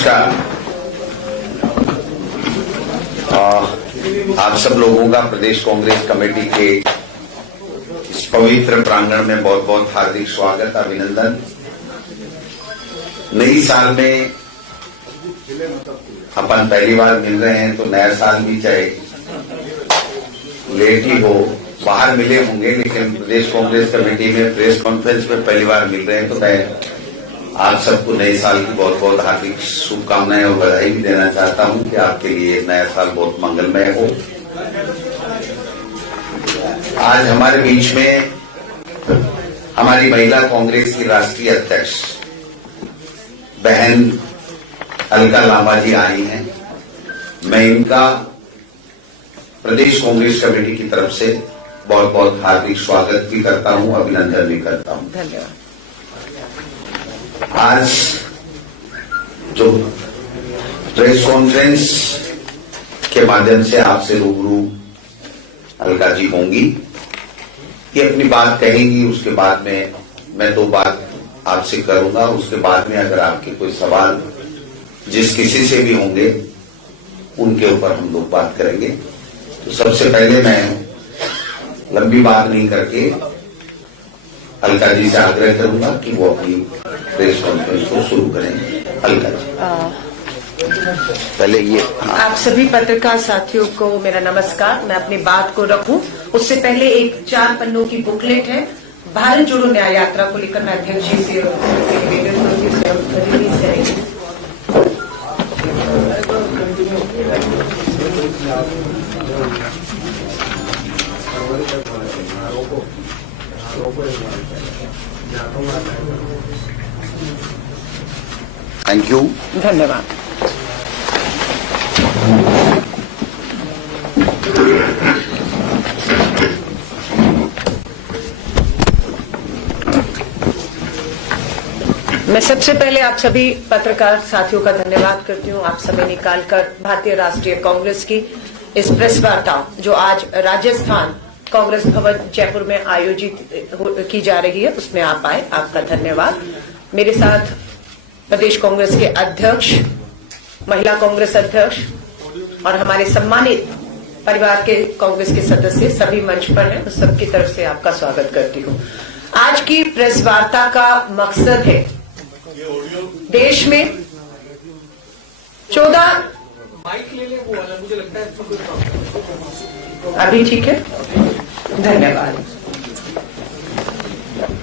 नमस्कार। आप सब लोगों का प्रदेश कांग्रेस कमेटी के इस पवित्र प्रांगण में बहुत बहुत हार्दिक स्वागत, अभिनंदन। नई साल में अपन पहली बार मिल रहे हैं, तो नया साल भी चाहे लेट ही हो, बाहर मिले होंगे, लेकिन प्रदेश कांग्रेस कमेटी में प्रेस कॉन्फ्रेंस में पहली बार मिल रहे हैं, तो मैं आप सबको नए साल की बहुत बहुत हार्दिक शुभकामनाएं और बधाई भी देना चाहता हूं कि आपके लिए नया साल बहुत मंगलमय हो। आज हमारे बीच में हमारी महिला कांग्रेस की राष्ट्रीय अध्यक्ष बहन अलका लांबा जी आई हैं। मैं इनका प्रदेश कांग्रेस कमेटी की तरफ से बहुत बहुत हार्दिक स्वागत भी करता हूं, अभिनंदन भी करता हूं। धन्यवाद। आज जो प्रेस कॉन्फ्रेंस के माध्यम से आपसे रूबरू अलका जी होंगी, ये अपनी बात कहेंगी, उसके बाद में मैं दो बात आपसे करूंगा। उसके बाद में अगर आपके कोई सवाल जिस किसी से भी होंगे उनके ऊपर हम लोग बात करेंगे। तो सबसे पहले मैं लंबी बात नहीं करके अलका जी से आग्रह करूंगा कि वो अपनी प्रेस कॉन्फ्रेंस को शुरू करें। अलका जी पहले ये आप सभी पत्रकार साथियों को मेरा नमस्कार। मैं अपनी बात को रखूं उससे पहले एक 4 पन्नों की बुकलेट है, भारत जोड़ो न्याय यात्रा को लेकर मैं अध्यक्ष जी से रिलीज करेंगे। Thank you. धन्यवाद। मैं सबसे पहले आप सभी पत्रकार साथियों का धन्यवाद करती हूं। आप समय निकालकर भारतीय राष्ट्रीय कांग्रेस की इस प्रेस वार्ता जो आज राजस्थान कांग्रेस भवन जयपुर में आयोजित की जा रही है उसमें आप आए, आपका धन्यवाद। मेरे साथ प्रदेश कांग्रेस के अध्यक्ष, महिला कांग्रेस अध्यक्ष और हमारे सम्मानित परिवार के कांग्रेस के सदस्य सभी मंच पर हैं, तो सबकी तरफ से आपका स्वागत करती हूं। आज की प्रेस वार्ता का मकसद है देश में 14 मुझे लगता है अभी ठीक है, धन्यवाद।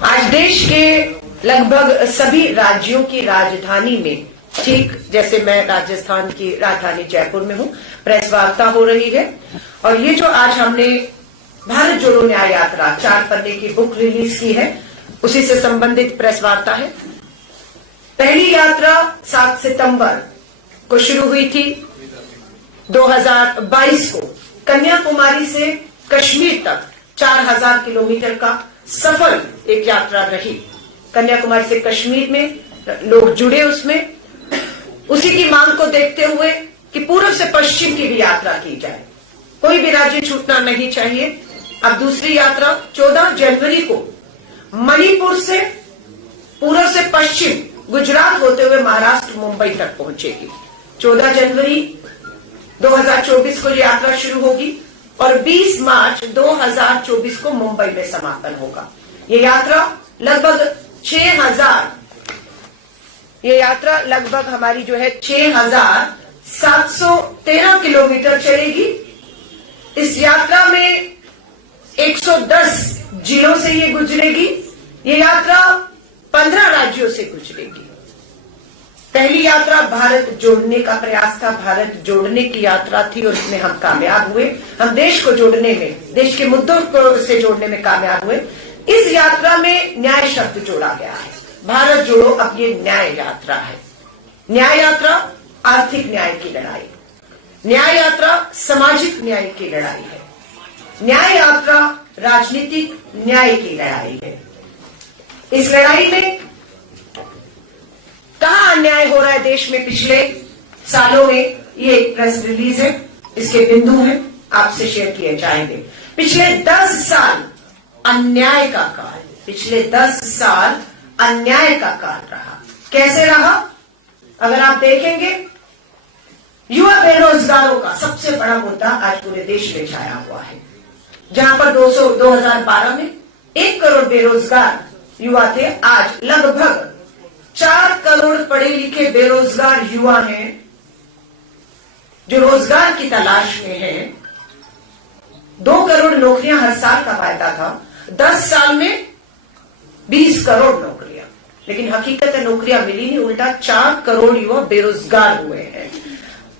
आज देश के लगभग सभी राज्यों की राजधानी में, ठीक जैसे मैं राजस्थान की राजधानी जयपुर में हूं, प्रेस वार्ता हो रही है। और ये जो आज हमने भारत जोड़ो न्याय यात्रा 4 पन्ने की बुक रिलीज की है, उसी से संबंधित प्रेस वार्ता है। पहली यात्रा 7 सितंबर को शुरू हुई थी 2022 को, कन्याकुमारी से कश्मीर तक 4000 किलोमीटर का सफल एक यात्रा रही। कन्याकुमारी से कश्मीर में लोग जुड़े उसमें, उसी की मांग को देखते हुए कि पूर्व से पश्चिम की भी यात्रा की जाए, कोई भी राज्य छूटना नहीं चाहिए। अब दूसरी यात्रा 14 जनवरी को मणिपुर से पूर्व से पश्चिम गुजरात होते हुए महाराष्ट्र मुंबई तक पहुंचेगी। 14 जनवरी 2024 को यात्रा शुरू होगी और 20 मार्च 2024 को मुंबई में समापन होगा। ये यात्रा लगभग हमारी जो है 6713 किलोमीटर चलेगी। इस यात्रा में 110 जिलों से ये गुजरेगी। ये यात्रा 15 राज्यों से गुजरेगी। पहली यात्रा भारत जोड़ने का प्रयास था, भारत जोड़ने की यात्रा थी और इसमें हम कामयाब हुए। हम देश को जोड़ने में, देश के मुद्दों को से जोड़ने में कामयाब हुए। इस यात्रा में न्याय शब्द जोड़ा गया है। भारत जोड़ो अब ये न्याय यात्रा है। न्याय यात्रा आर्थिक न्याय की लड़ाई, न्याय यात्रा सामाजिक न्याय की लड़ाई है, न्याय यात्रा राजनीतिक न्याय की लड़ाई है। इस लड़ाई में कहां अन्याय हो रहा है देश में पिछले सालों में, ये एक प्रेस रिलीज है, इसके बिंदु हैं, आपसे शेयर किए जाएंगे। पिछले 10 साल अन्याय का काल, पिछले 10 साल अन्याय का काल रहा। कैसे रहा? अगर आप देखेंगे युवा बेरोजगारों का सबसे बड़ा मुद्दा आज पूरे देश में छाया हुआ है। जहां पर 2012 में 1 करोड़ बेरोजगार युवा थे, आज लगभग 4 करोड़ पढ़े लिखे बेरोजगार युवा हैं जो रोजगार की तलाश में हैं। 2 करोड़ नौकरियां हर साल का वायदा था, 10 साल में 20 करोड़ नौकरियां, लेकिन हकीकत है नौकरियां मिली नहीं, उल्टा 4 करोड़ युवा बेरोजगार हुए हैं।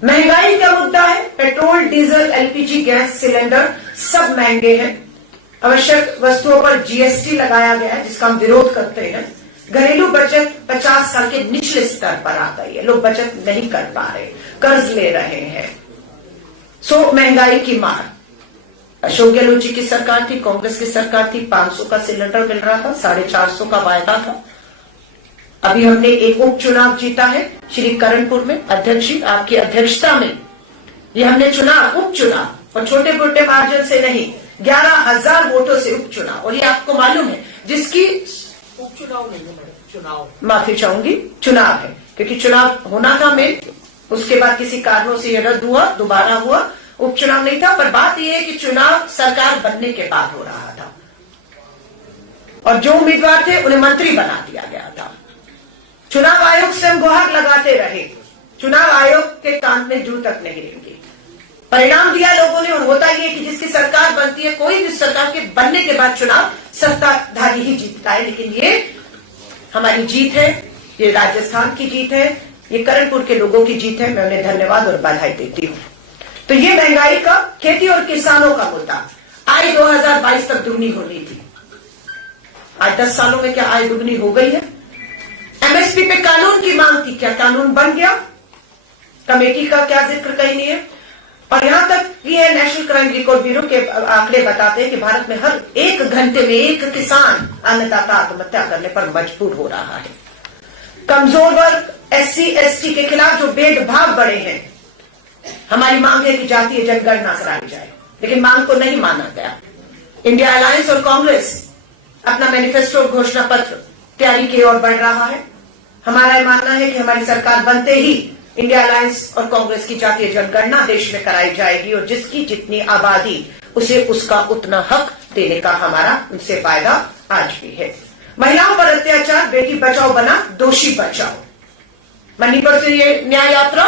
महंगाई का मुद्दा है, petrol, diesel, LPG, gas cylinder सब महंगे हैं। आवश्यक वस्तुओं पर जीएसटी लगाया गया है जिसका हम विरोध करते हैं। घरेलू बचत 50 साल के निचले स्तर पर आ गई है, लोग बचत नहीं कर पा रहे, कर्ज ले रहे हैं। सो महंगाई की मार। अशोक गहलोत जी की सरकार थी, कांग्रेस की सरकार थी, 500 का सिलेंडर मिल रहा था, 450 का वायदा था। अभी हमने एक उपचुनाव जीता है श्री करणपुर में, अध्यक्ष जी आपकी अध्यक्षता में ये हमने चुनाव, उपचुनाव, और छोटे मोटे मार्जिन से नहीं, 11,000 वोटों से उपचुनाव। और ये आपको मालूम है जिसकी उपचुनाव नहीं है, चुनाव, माफी चाहूंगी, चुनाव है, क्योंकि चुनाव होना था में, उसके बाद किसी कारणों से ये रद्द हुआ, दोबारा हुआ, उपचुनाव नहीं था। पर बात यह है कि चुनाव सरकार बनने के बाद हो रहा था और जो उम्मीदवार थे उन्हें मंत्री बना दिया गया था। चुनाव आयोग स्वयं गुहार लगाते रहे, चुनाव आयोग के कान में जू तक नहीं रहेंगे। परिणाम दिया लोगों ने, और होता ही है कि जिसकी सरकार बनती है, कोई भी सरकार के बनने के बाद चुनाव सत्ताधारी ही जीतता है। लेकिन ये हमारी जीत है, ये राजस्थान की जीत है, ये करणपुर के लोगों की जीत है। मैं उन्हें धन्यवाद और बधाई देती हूं। तो ये महंगाई का, खेती और किसानों का मुद्दा। आय 2022 तक दुगनी होनी थी, आज 10 सालों में क्या आय दुगनी हो गई है? एमएसपी पे कानून की मांग थी, क्या कानून बन गया? कमेटी का क्या जिक्र कहीं नहीं है। और यहां तक ये नेशनल क्राइम रिकॉर्ड ब्यूरो के आंकड़े बताते हैं कि भारत में हर 1 घंटे में 1 किसान अन्नदाता आत्महत्या करने पर मजबूर हो रहा है। कमजोर वर्ग, SC ST के खिलाफ जो भेदभाव बढ़े हैं, हमारी मांग है कि जातीय जनगणना कराई जाए, लेकिन मांग को नहीं माना गया। इंडिया अलायंस और कांग्रेस अपना मैनिफेस्टो और घोषणा पत्र तैयारी की ओर बढ़ रहा है। हमारा यह मानना है कि हमारी सरकार बनते ही इंडिया अलायंस और कांग्रेस की जातीय जनगणना देश में कराई जाएगी और जिसकी जितनी आबादी उसे उसका उतना हक देने का हमारा उनसे वायदा आज भी है। महिलाओं पर अत्याचार, बेटी बचाओ बना दोषी बचाओ। मणिपुर से ये न्याय यात्रा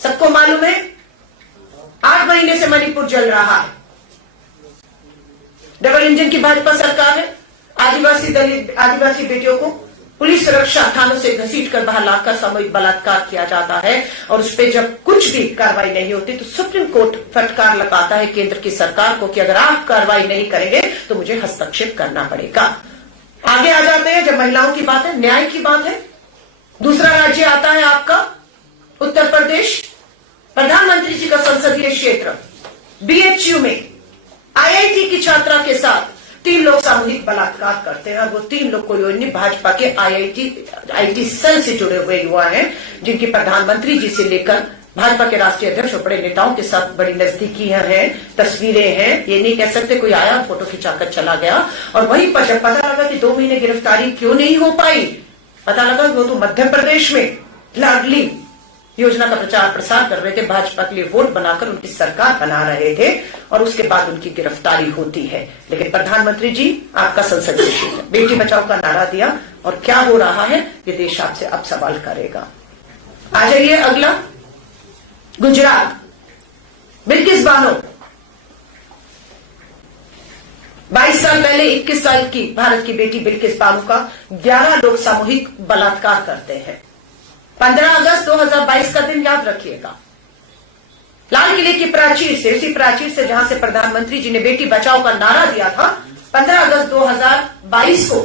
सबको मालूम है, 8 महीने से मणिपुर जल रहा है। डबल इंजन की भाजपा सरकार है। आदिवासी दलित, आदिवासी बेटियों को पुलिस सुरक्षा थानों से घसीटकर बाहर लाकर सामूहिक बलात्कार किया जाता है और उस पर जब कुछ भी कार्रवाई नहीं होती तो सुप्रीम कोर्ट फटकार लगाता है केंद्र की सरकार को कि अगर आप कार्रवाई नहीं करेंगे तो मुझे हस्तक्षेप करना पड़ेगा। आगे आ जाते हैं, जब महिलाओं की बात है, न्याय की बात है, दूसरा राज्य आता है आपका उत्तर प्रदेश। प्रधानमंत्री जी का संसदीय क्षेत्र BHU में IIT की छात्रा के साथ 3 लोग सामूहिक बलात्कार करते हैं और वो 3 लोग कोई और नहीं, भाजपा के IIT सेल से जुड़े हुए युवा हैं जिनकी प्रधानमंत्री जी से लेकर भाजपा के राष्ट्रीय अध्यक्ष और बड़े नेताओं के साथ बड़ी नजदीकियां हैं, तस्वीरें हैं। ये नहीं कह सकते कोई आया फोटो खिंचाकर चला गया। और वहीं पर जब पता लगा कि 2 महीने गिरफ्तारी क्यों नहीं हो पाई, पता लगा कि वो तो मध्य प्रदेश में लाडली योजना का प्रचार प्रसार कर रहे थे, भाजपा के लिए वोट बनाकर उनकी सरकार बना रहे थे और उसके बाद उनकी गिरफ्तारी होती है। लेकिन प्रधानमंत्री जी आपका संसदीय क्षेत्र बेटी बचाओ का नारा दिया और क्या हो रहा है ये देश आपसे अब सवाल करेगा। आ जाइए अगला, गुजरात। बिल्किस बानो 22 साल पहले 21 साल की भारत की बेटी बिल्किस बानो का 11 लोग सामूहिक बलात्कार करते हैं। 15 अगस्त 2022 का दिन याद रखिएगा। लाल किले की प्राचीर से, उसी प्राचीर से जहां से प्रधानमंत्री जी ने बेटी बचाओ का नारा दिया था, 15 अगस्त 2022 को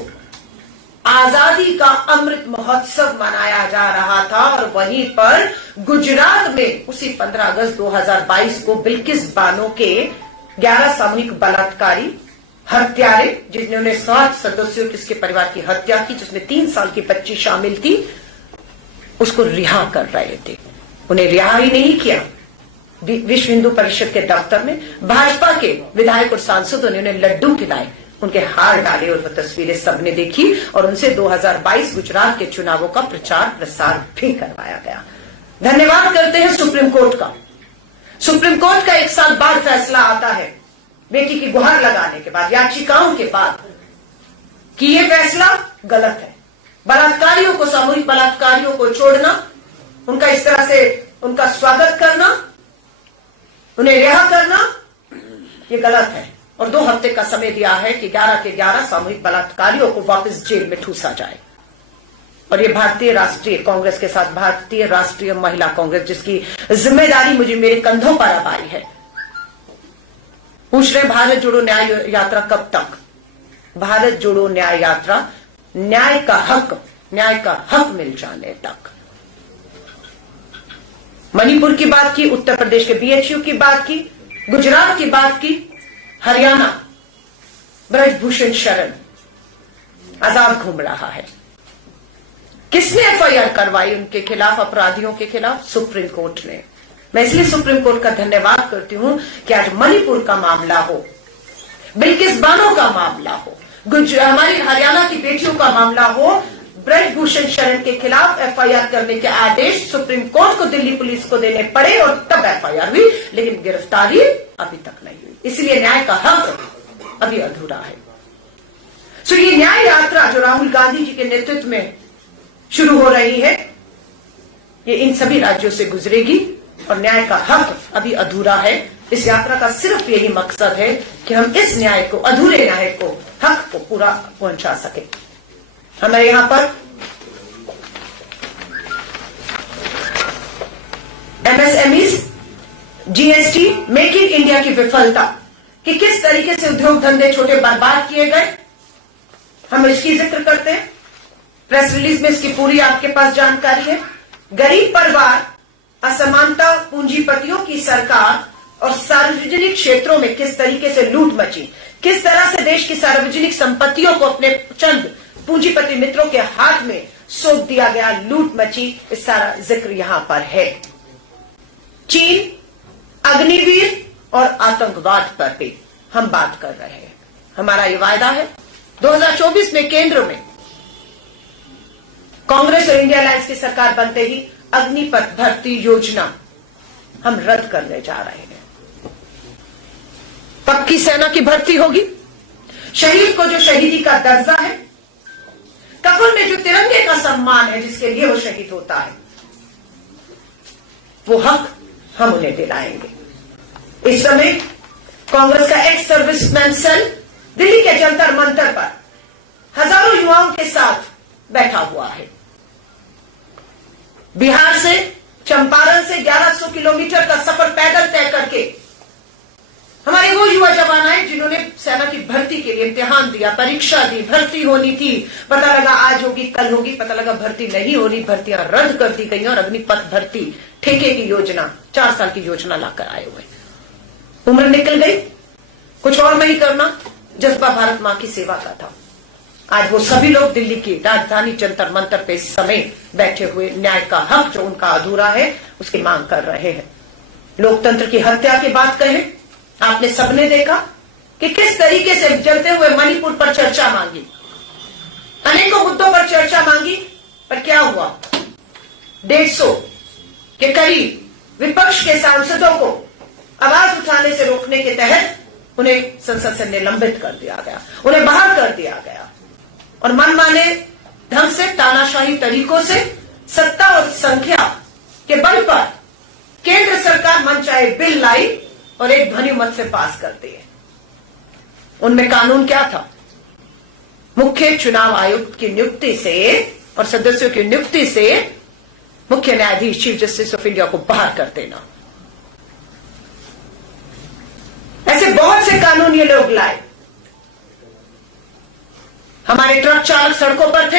आजादी का अमृत महोत्सव मनाया जा रहा था और वहीं पर गुजरात में उसी 15 अगस्त 2022 को बिल्किस बानो के 11 सामूहिक बलात्कारी हत्यारे, जिन्होंने 7 सदस्यों की उसके परिवार की हत्या की, जिसमें 3 साल की बच्ची शामिल थी, उसको रिहा कर रहे थे। उन्हें रिहा ही नहीं किया। विश्व हिंदू परिषद के दफ्तर में भाजपा के विधायक और सांसदों ने उन्हें लड्डू खिलाए उनके हार डाले और वो तस्वीरें सबने देखी और उनसे 2022 गुजरात के चुनावों का प्रचार प्रसार भी करवाया गया। धन्यवाद करते हैं सुप्रीम कोर्ट का। सुप्रीम कोर्ट का 1 साल बाद फैसला आता है बेटी की गुहार लगाने के बाद, याचिकाओं के बाद, कि यह फैसला गलत है। बलात्कारियों को, सामूहिक बलात्कारियों को छोड़ना, उनका इस तरह से उनका स्वागत करना, उन्हें रिहा करना, यह गलत है। और 2 हफ्ते का समय दिया है कि 11 के 11 सामूहिक बलात्कारियों को वापस जेल में ठूसा जाए। और ये भारतीय राष्ट्रीय कांग्रेस के साथ भारतीय राष्ट्रीय महिला कांग्रेस, जिसकी जिम्मेदारी मुझे मेरे कंधों पर अब आई है। पूछ रहे भारत जोड़ो न्याय यात्रा कब तक? भारत जोड़ो न्याय यात्रा न्याय का हक मिल जाने तक। मणिपुर की बात की, उत्तर प्रदेश के बीएचयू की बात की, गुजरात की बात की, हरियाणा ब्रजभूषण शरण आजाद घूम रहा है। किसने एफआईआर करवाई उनके खिलाफ, अपराधियों के खिलाफ? सुप्रीम कोर्ट ने। मैं इसलिए सुप्रीम कोर्ट का धन्यवाद करती हूं कि आज मणिपुर का मामला हो, बिल्किस बानो का मामला हो, हमारी हरियाणा की बेटियों का मामला हो, ब्रजभूषण शरण के खिलाफ एफआईआर करने के आदेश सुप्रीम कोर्ट को दिल्ली पुलिस को देने पड़े और तब एफआईआर हुई, लेकिन गिरफ्तारी अभी तक नहीं हुई। इसलिए न्याय का हक अभी अधूरा है। सो ये न्याय यात्रा जो राहुल गांधी जी के नेतृत्व में शुरू हो रही है, ये इन सभी राज्यों से गुजरेगी और न्याय का हक अभी अधूरा है। इस यात्रा का सिर्फ यही मकसद है कि हम इस न्याय को, अधूरे न्याय को, हक को पूरा पहुंचा सके। हमारे यहां पर MSMEs, GST, make in India की विफलता, कि किस तरीके से उद्योग धंधे छोटे बर्बाद किए गए, हम इसकी जिक्र करते हैं। प्रेस रिलीज में इसकी पूरी आपके पास जानकारी है। गरीब परिवार, असमानता, पूंजीपतियों की सरकार और सार्वजनिक क्षेत्रों में किस तरीके से लूट मची, किस तरह से देश की सार्वजनिक संपत्तियों को अपने चंद पूंजीपति मित्रों के हाथ में सौंप दिया गया, लूट मची, इस सारा जिक्र यहां पर है। चीन, अग्निवीर और आतंकवाद पर भी हम बात कर रहे हैं। हमारा ये वायदा है 2024 में केंद्र में कांग्रेस और इंडिया अलायंस की सरकार बनते ही अग्निपथ भर्ती योजना हम रद्द करने जा रहे हैं। पक्की सेना की भर्ती होगी। शहीद को जो शहीदी का दर्जा है, कफन में जो तिरंगे का सम्मान है जिसके लिए वो शहीद होता है, वो हक हम उन्हें दिलाएंगे। इस समय कांग्रेस का एक्स सर्विसमैन सेल दिल्ली के जंतर मंतर पर हजारों युवाओं के साथ बैठा हुआ है। बिहार से, चंपारण से 1100 किलोमीटर का सफर पैदल तय करके हमारे वो युवा जवान आए जिन्होंने सेना की भर्ती के लिए इम्तिहान दिया, परीक्षा दी, भर्ती होनी थी, पता लगा आज होगी कल होगी, पता लगा भर्ती नहीं होनी, भर्तियां रद्द कर दी गई और अग्निपथ भर्ती ठेके की योजना, 4 साल की योजना लाकर आए हुए। उम्र निकल गई, कुछ और नहीं करना, जज्बा भारत मां की सेवा का था। आज वो सभी लोग दिल्ली की राजधानी जंतर मंतर पे इस समय बैठे हुए न्याय का हक जो उनका अधूरा है उसकी मांग कर रहे हैं। लोकतंत्र की हत्या की बात कहें, आपने सबने देखा कि किस तरीके से जलते हुए मणिपुर पर चर्चा मांगी, अनेकों मुद्दों पर चर्चा मांगी, पर क्या हुआ? 150 के करीब विपक्ष के सांसदों को आवाज उठाने से रोकने के तहत उन्हें संसद से निलंबित कर दिया गया, उन्हें बाहर कर दिया गया और मनमाने ढंग से, तानाशाही तरीकों से, सत्ता और संख्या के बल पर केंद्र सरकार मनचाहे बिल लाई और एक ध्वनि मत से पास कर दिए। उनमें कानून क्या था? मुख्य चुनाव आयुक्त की नियुक्ति से और सदस्यों की नियुक्ति से मुख्य न्यायाधीश, चीफ जस्टिस ऑफ इंडिया को बाहर कर देना। ऐसे बहुत से कानून ये लोग लाए। हमारे ट्रक चालक सड़कों पर थे,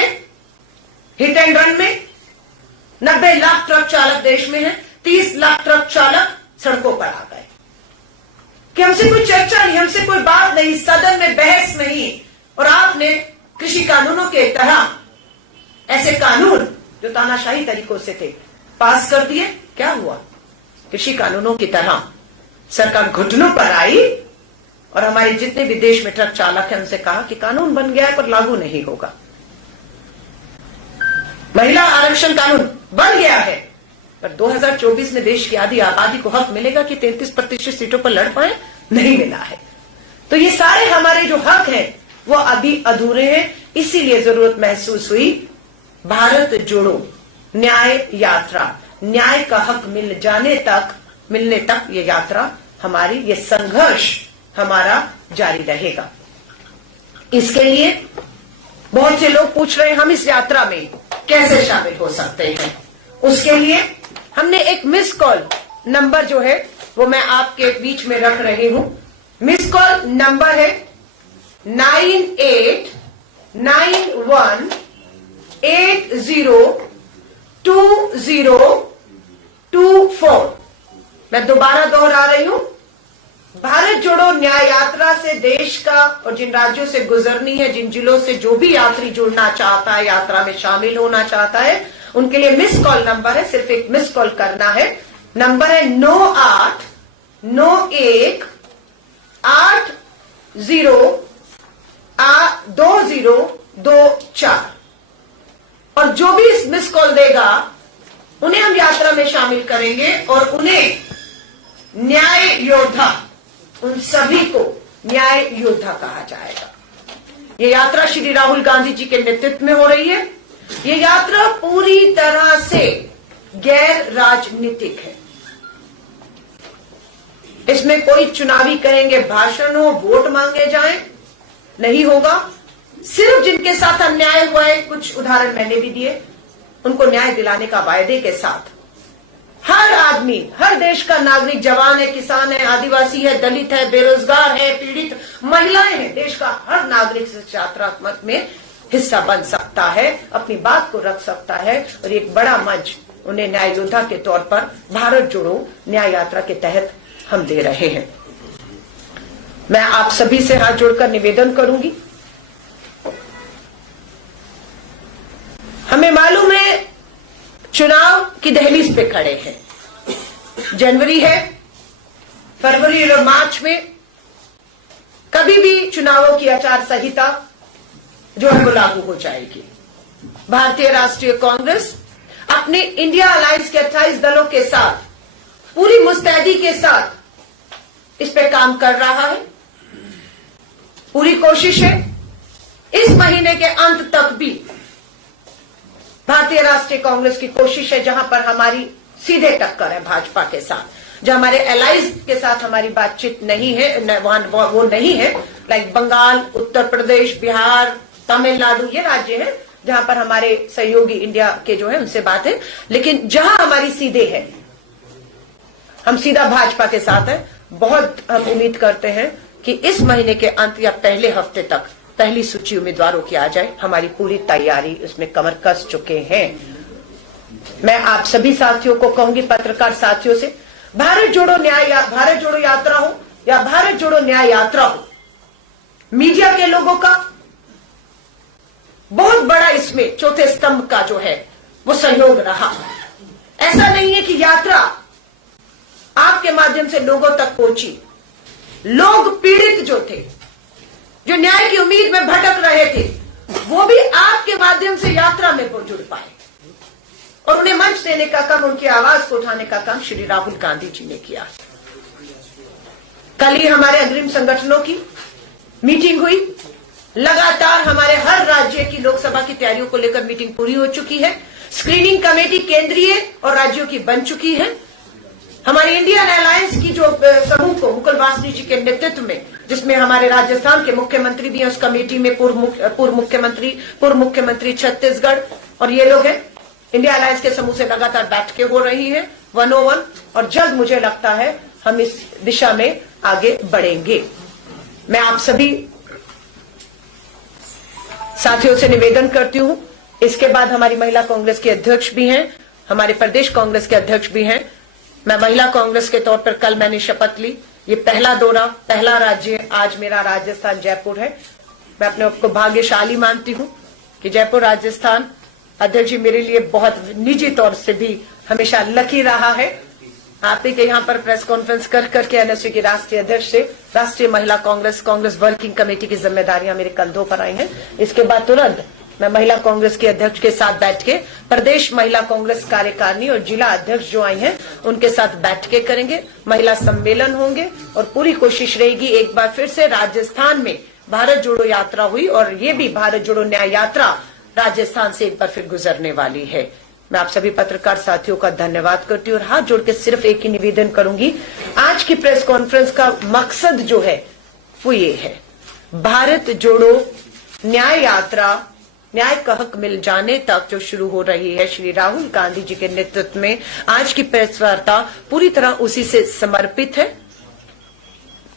हिट एंड रन में 90 लाख ट्रक चालक देश में हैं, 30 लाख ट्रक चालक सड़कों पर आ गए कि हमसे कोई चर्चा नहीं, हमसे कोई बात नहीं, सदन में बहस नहीं। और आपने कृषि कानूनों के तरह ऐसे कानून जो तानाशाही तरीकों से थे पास कर दिए। क्या हुआ? कृषि कानूनों की तरह सरकार घुटनों पर आई और हमारे जितने भी देश में ट्रक चालक हैं उनसे कहा कि कानून बन गया है पर लागू नहीं होगा। महिला आरक्षण कानून बन गया है पर 2024 में देश की आधी आबादी को हक मिलेगा कि 33% सीटों पर लड़ पाए? नहीं मिला है। तो ये सारे हमारे जो हक हैं वो अभी अधूरे हैं। इसीलिए जरूरत महसूस हुई भारत जोड़ो न्याय यात्रा, न्याय का हक मिलने तक ये यात्रा हमारी, ये संघर्ष हमारा जारी रहेगा। इसके लिए बहुत से लोग पूछ रहे हैं हम इस यात्रा में कैसे शामिल हो सकते हैं। उसके लिए हमने एक मिस कॉल नंबर जो है वो मैं आपके बीच में रख रही हूं। मिस कॉल नंबर है 9891802024। मैं दोबारा दोहरा रही हूं। भारत जोड़ो न्याय यात्रा से देश का और जिन राज्यों से गुजरनी है, जिन जिलों से जो भी यात्री जुड़ना चाहता है, यात्रा में शामिल होना चाहता है, उनके लिए मिस कॉल नंबर है। सिर्फ एक मिस कॉल करना है। नंबर है 9891802024। और जो भी इस मिस कॉल देगा उन्हें हम यात्रा में शामिल करेंगे और उन्हें न्याय योद्धा, उन सभी को न्याय योद्धा कहा जाएगा। ये यात्रा श्री राहुल गांधी जी के नेतृत्व में हो रही है। ये यात्रा पूरी तरह से गैर राजनीतिक है। इसमें कोई चुनावी करेंगे भाषण हो, वोट मांगे जाएं, नहीं होगा। सिर्फ जिनके साथ अन्याय हुआ है, कुछ उदाहरण मैंने भी दिए, उनको न्याय दिलाने का वायदे के साथ हर आदमी, हर देश का नागरिक, जवान है, किसान है, आदिवासी है, दलित है, बेरोजगार है, पीड़ित महिलाएं हैं, देश का हर नागरिक इस यात्रा में हिस्सा बन सकता है, अपनी बात को रख सकता है और एक बड़ा मंच उन्हें न्याय योद्धा के तौर पर भारत जोड़ो न्याय यात्रा के तहत हम दे रहे हैं। मैं आप सभी से हाथ जोड़कर निवेदन करूंगी, हमें मालूम है चुनाव की दहलीज पे खड़े हैं। जनवरी है, फरवरी और मार्च में कभी भी चुनावों की आचार संहिता जो है वो लागू हो जाएगी। भारतीय राष्ट्रीय कांग्रेस अपने इंडिया अलायंस के 28 दलों के साथ पूरी मुस्तैदी के साथ इस पे काम कर रहा है। पूरी कोशिश है इस महीने के अंत तक भी भारतीय राष्ट्रीय कांग्रेस की कोशिश है, जहां पर हमारी सीधे टक्कर है भाजपा के साथ, जो हमारे एलाइज के साथ हमारी बातचीत नहीं है, वो नहीं है, लाइक बंगाल, उत्तर प्रदेश, बिहार, तमिलनाडु, ये राज्य हैं जहां पर हमारे सहयोगी इंडिया के जो है उनसे बात है। लेकिन जहां हमारी सीधे है, हम सीधा भाजपा के साथ है। बहुत हम उम्मीद करते हैं कि इस महीने के अंत या पहले हफ्ते तक पहली सूची उम्मीदवारों की आ जाए। हमारी पूरी तैयारी उसमें कमर कस चुके हैं। मैं आप सभी साथियों को कहूंगी, पत्रकार साथियों से, भारत जोड़ो यात्रा हो या भारत जोड़ो न्याय यात्रा हो, मीडिया के लोगों का बहुत बड़ा इसमें चौथे स्तंभ का जो है वो सहयोग रहा। ऐसा नहीं है कि यात्रा आपके माध्यम से लोगों तक पहुंची। लोग पीड़ित जो थे, जो न्याय की उम्मीद में भटक रहे थे, वो भी आपके माध्यम से यात्रा में जुड़ पाए और उन्हें मंच देने का काम, उनकी आवाज को उठाने का काम श्री राहुल गांधी जी ने किया। कल ही हमारे अग्रिम संगठनों की मीटिंग हुई। लगातार हमारे हर राज्य की लोकसभा की तैयारियों को लेकर मीटिंग पूरी हो चुकी है। स्क्रीनिंग कमेटी केंद्रीय और राज्यों की बन चुकी है। हमारी इंडियन अलायंस की जो समूह को मुकुल वासनिक जी के नेतृत्व में, जिसमें हमारे राजस्थान के मुख्यमंत्री भी हैं उस कमेटी में, पूर्व मुख्यमंत्री छत्तीसगढ़ और ये लोग हैं। इंडिया अलायंस के समूह से लगातार बैठकें हो रही हैं 101 और जल्द मुझे लगता है हम इस दिशा में आगे बढ़ेंगे। मैं आप सभी साथियों से निवेदन करती हूं। इसके बाद हमारी महिला कांग्रेस के अध्यक्ष भी हैं, हमारे प्रदेश कांग्रेस के अध्यक्ष भी हैं। मैं महिला कांग्रेस के तौर पर कल मैंने शपथ ली। ये पहला दौरा, पहला राज्य आज मेरा राजस्थान जयपुर है। मैं अपने आप को भाग्यशाली मानती हूं कि जयपुर राजस्थान अध्यक्ष जी मेरे लिए बहुत निजी तौर से भी हमेशा लकी रहा है। आप ही के यहाँ पर प्रेस कॉन्फ्रेंस कर करके एनएसयू के राष्ट्रीय अध्यक्ष से राष्ट्रीय महिला कांग्रेस वर्किंग कमेटी की जिम्मेदारियां मेरे कंधों पर आई हैं। इसके बाद तुरंत मैं महिला कांग्रेस के अध्यक्ष के साथ बैठ के प्रदेश महिला कांग्रेस कार्यकारिणी और जिला अध्यक्ष जो आई हैं उनके साथ बैठ के करेंगे, महिला सम्मेलन होंगे और पूरी कोशिश रहेगी एक बार फिर से राजस्थान में भारत जोड़ो यात्रा हुई और ये भी भारत जोड़ो न्याय यात्रा राजस्थान से एक बार फिर गुजरने वाली है। मैं आप सभी पत्रकार साथियों का धन्यवाद करती हूँ और हाथ जोड़ के सिर्फ एक ही निवेदन करूंगी, आज की प्रेस कॉन्फ्रेंस का मकसद जो है वो ये है, भारत जोड़ो न्याय यात्रा न्याय का हक मिल जाने तक जो शुरू हो रही है श्री राहुल गांधी जी के नेतृत्व में, आज की प्रेस वार्ता पूरी तरह उसी से समर्पित है।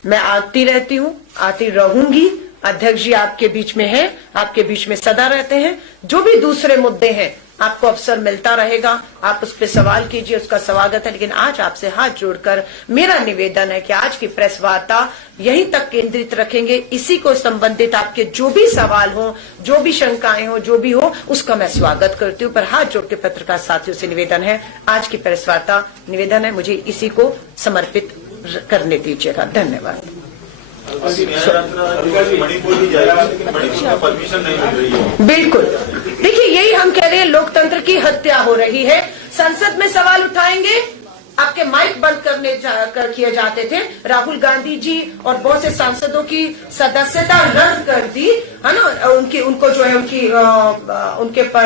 मैं आती रहती हूँ, आती रहूंगी। अध्यक्ष जी आपके बीच में हैं, आपके बीच में सदा रहते हैं। जो भी दूसरे मुद्दे हैं आपको अवसर मिलता रहेगा, आप उस पर सवाल कीजिए, उसका स्वागत है। लेकिन आज आपसे हाथ जोड़कर मेरा निवेदन है कि आज की प्रेस वार्ता यहीं तक केंद्रित रखेंगे। इसी को संबंधित आपके जो भी सवाल हो, जो भी शंकाएं हो, जो भी हो, उसका मैं स्वागत करती हूँ। पर हाथ जोड़ के पत्रकार साथियों से निवेदन है, आज की प्रेस वार्ता निवेदन है मुझे इसी को समर्पित करने दीजिएगा। धन्यवाद। बिल्कुल, देखिए यही हम कह रहे हैं, लोकतंत्र की हत्या हो रही है। संसद में सवाल उठाएंगे, आपके माइक बंद किए जाते थे। राहुल गांधी जी और बहुत से सांसदों की सदस्यता रद्द कर दी है ना, उनको जो है उनके पर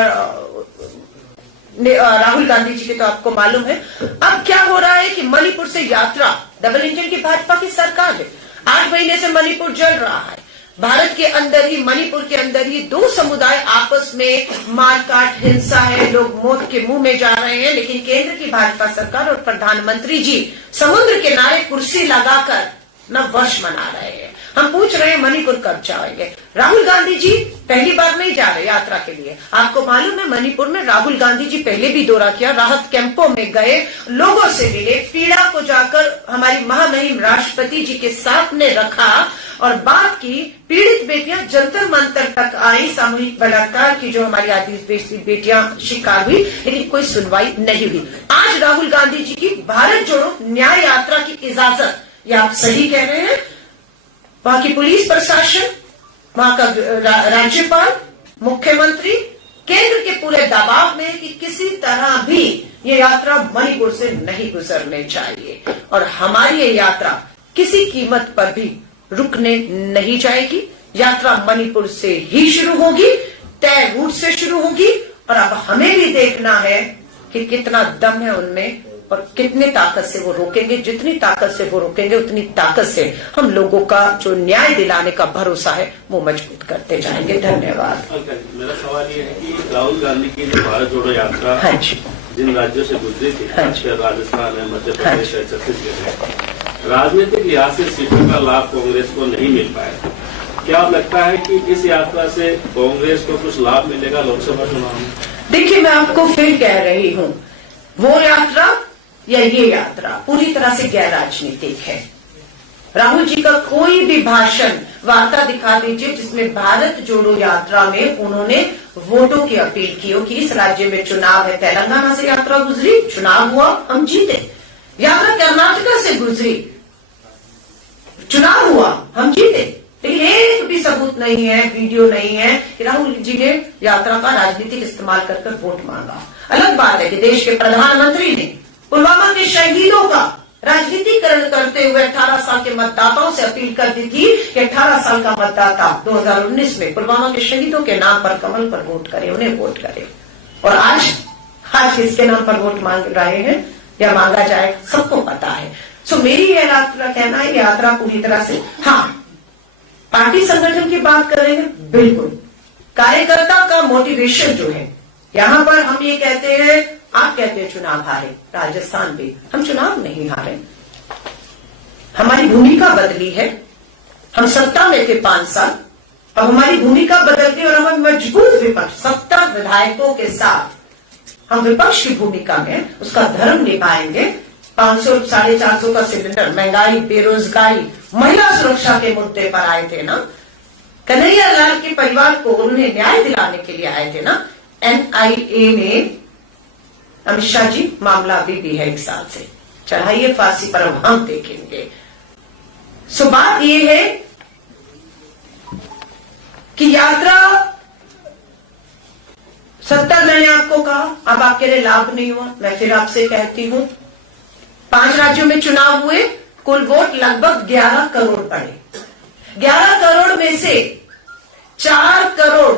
राहुल गांधी जी के तो आपको मालूम है। अब क्या हो रहा है कि मणिपुर से यात्रा, डबल इंजन की भाजपा की सरकार है, 8 महीने से मणिपुर जल रहा है। भारत के अंदर ही, मणिपुर के अंदर ही 2 समुदाय आपस में मारकाट, हिंसा है, लोग मौत के मुंह में जा रहे हैं। लेकिन केंद्र की भाजपा सरकार और प्रधानमंत्री जी समुद्र किनारे कुर्सी लगाकर न वर्ष मना रहे हैं। हम पूछ रहे हैं मणिपुर कब जाएंगे। राहुल गांधी जी पहली बार नहीं जा रहे यात्रा के लिए। आपको मालूम है मणिपुर में राहुल गांधी जी पहले भी दौरा किया, राहत कैंपों में गए, लोगों से मिले, पीड़ा को जाकर हमारी महामहिम राष्ट्रपति जी के सामने रखा और बात की। पीड़ित बेटियां जंतर मंतर तक आई, सामूहिक बलात्कार की जो हमारी आदिवासी बेटियां शिकार हुई, लेकिन कोई सुनवाई नहीं हुई। आज राहुल गांधी जी की भारत जोड़ो न्याय यात्रा की इजाजत, ये आप सही कह रहे हैं। वहां की पुलिस प्रशासन, वहां का राज्यपाल, मुख्यमंत्री, केंद्र के पूरे दबाव में कि किसी तरह भी ये यात्रा मणिपुर से नहीं गुजरने चाहिए और हमारी ये यात्रा किसी कीमत पर भी रुकने नहीं जाएगी। यात्रा मणिपुर से ही शुरू होगी, तय रूट से शुरू होगी और अब हमें भी देखना है कि कितना दम है उनमें और कितनी ताकत से वो रोकेंगे। जितनी ताकत से वो रोकेंगे उतनी ताकत से हम लोगों का जो न्याय दिलाने का भरोसा है वो मजबूत करते जाएंगे। धन्यवाद। मेरा सवाल ये है कि राहुल गांधी की जो भारत जोड़ो यात्रा जिन राज्यों से गुजरी थी, राजस्थान है, मध्य प्रदेश है, छत्तीसगढ़ है, राजनीतिक लिहाज से सीटों का लाभ कांग्रेस को नहीं मिल पाया। क्या लगता है कि इस यात्रा से कांग्रेस को कुछ लाभ मिलेगा लोकसभा चुनाव में? देखिए, मैं आपको फिर कह रही हूँ, वो यात्रा या ये यात्रा पूरी तरह से गैर राजनीतिक है। राहुल जी का कोई भी भाषण, वार्ता दिखा दीजिए जिसमें भारत जोड़ो यात्रा में उन्होंने वोटों की अपील की हो कि इस राज्य में चुनाव है। तेलंगाना से यात्रा गुजरी, चुनाव हुआ, हम जीते। यात्रा कर्नाटका से गुजरी, चुनाव हुआ, हम जीते। लेकिन एक भी सबूत नहीं है, वीडियो नहीं है कि राहुल जी ने यात्रा का राजनीतिक इस्तेमाल कर वोट मांगा। अलग बात है कि देश के प्रधानमंत्री ने पुलवामा के शहीदों का राजनीतिकरण करते हुए 18 साल के मतदाताओं से अपील कर दी थी कि 18 साल का मतदाता 2019 में पुलवामा के शहीदों के नाम पर कमल पर वोट करे, उन्हें वोट करे। और आज किसके नाम पर वोट मांग रहे हैं या मांगा जाए, सबको पता है। सो मेरी यह यात्रा कहना है, यात्रा पूरी तरह से, हाँ, पार्टी संगठन की बात करेंगे, बिल्कुल कार्यकर्ता का मोटिवेशन जो है, यहां पर हम ये कहते हैं, आप कहते हैं चुनाव हारे, राजस्थान भी हम चुनाव नहीं हारे। हमारी भूमिका बदली है, हम सत्ता में थे 5 साल, अब हमारी भूमिका बदल गई और हम मजबूत विपक्ष, सत्ता विधायकों के साथ हम विपक्ष की भूमिका में उसका धर्म निभाएंगे। 500 450 का सिलेंडर, महंगाई, बेरोजगारी, महिला सुरक्षा के मुद्दे पर आए थे ना, कन्हैया लाल के परिवार को उन्हें न्याय दिलाने के लिए आए थे ना। NIA ने, अमित शाह जी, मामला अभी भी है 1 साल से, चढ़ाइए फांसी पर, हम देखेंगे। सो बात यह है कि यात्रा 70 मैंने आपको कहा, अब आपके लिए लाभ नहीं हुआ। मैं फिर आपसे कहती हूं, 5 राज्यों में चुनाव हुए, कुल वोट लगभग 11 करोड़ पड़े। 11 करोड़ में से 4 करोड़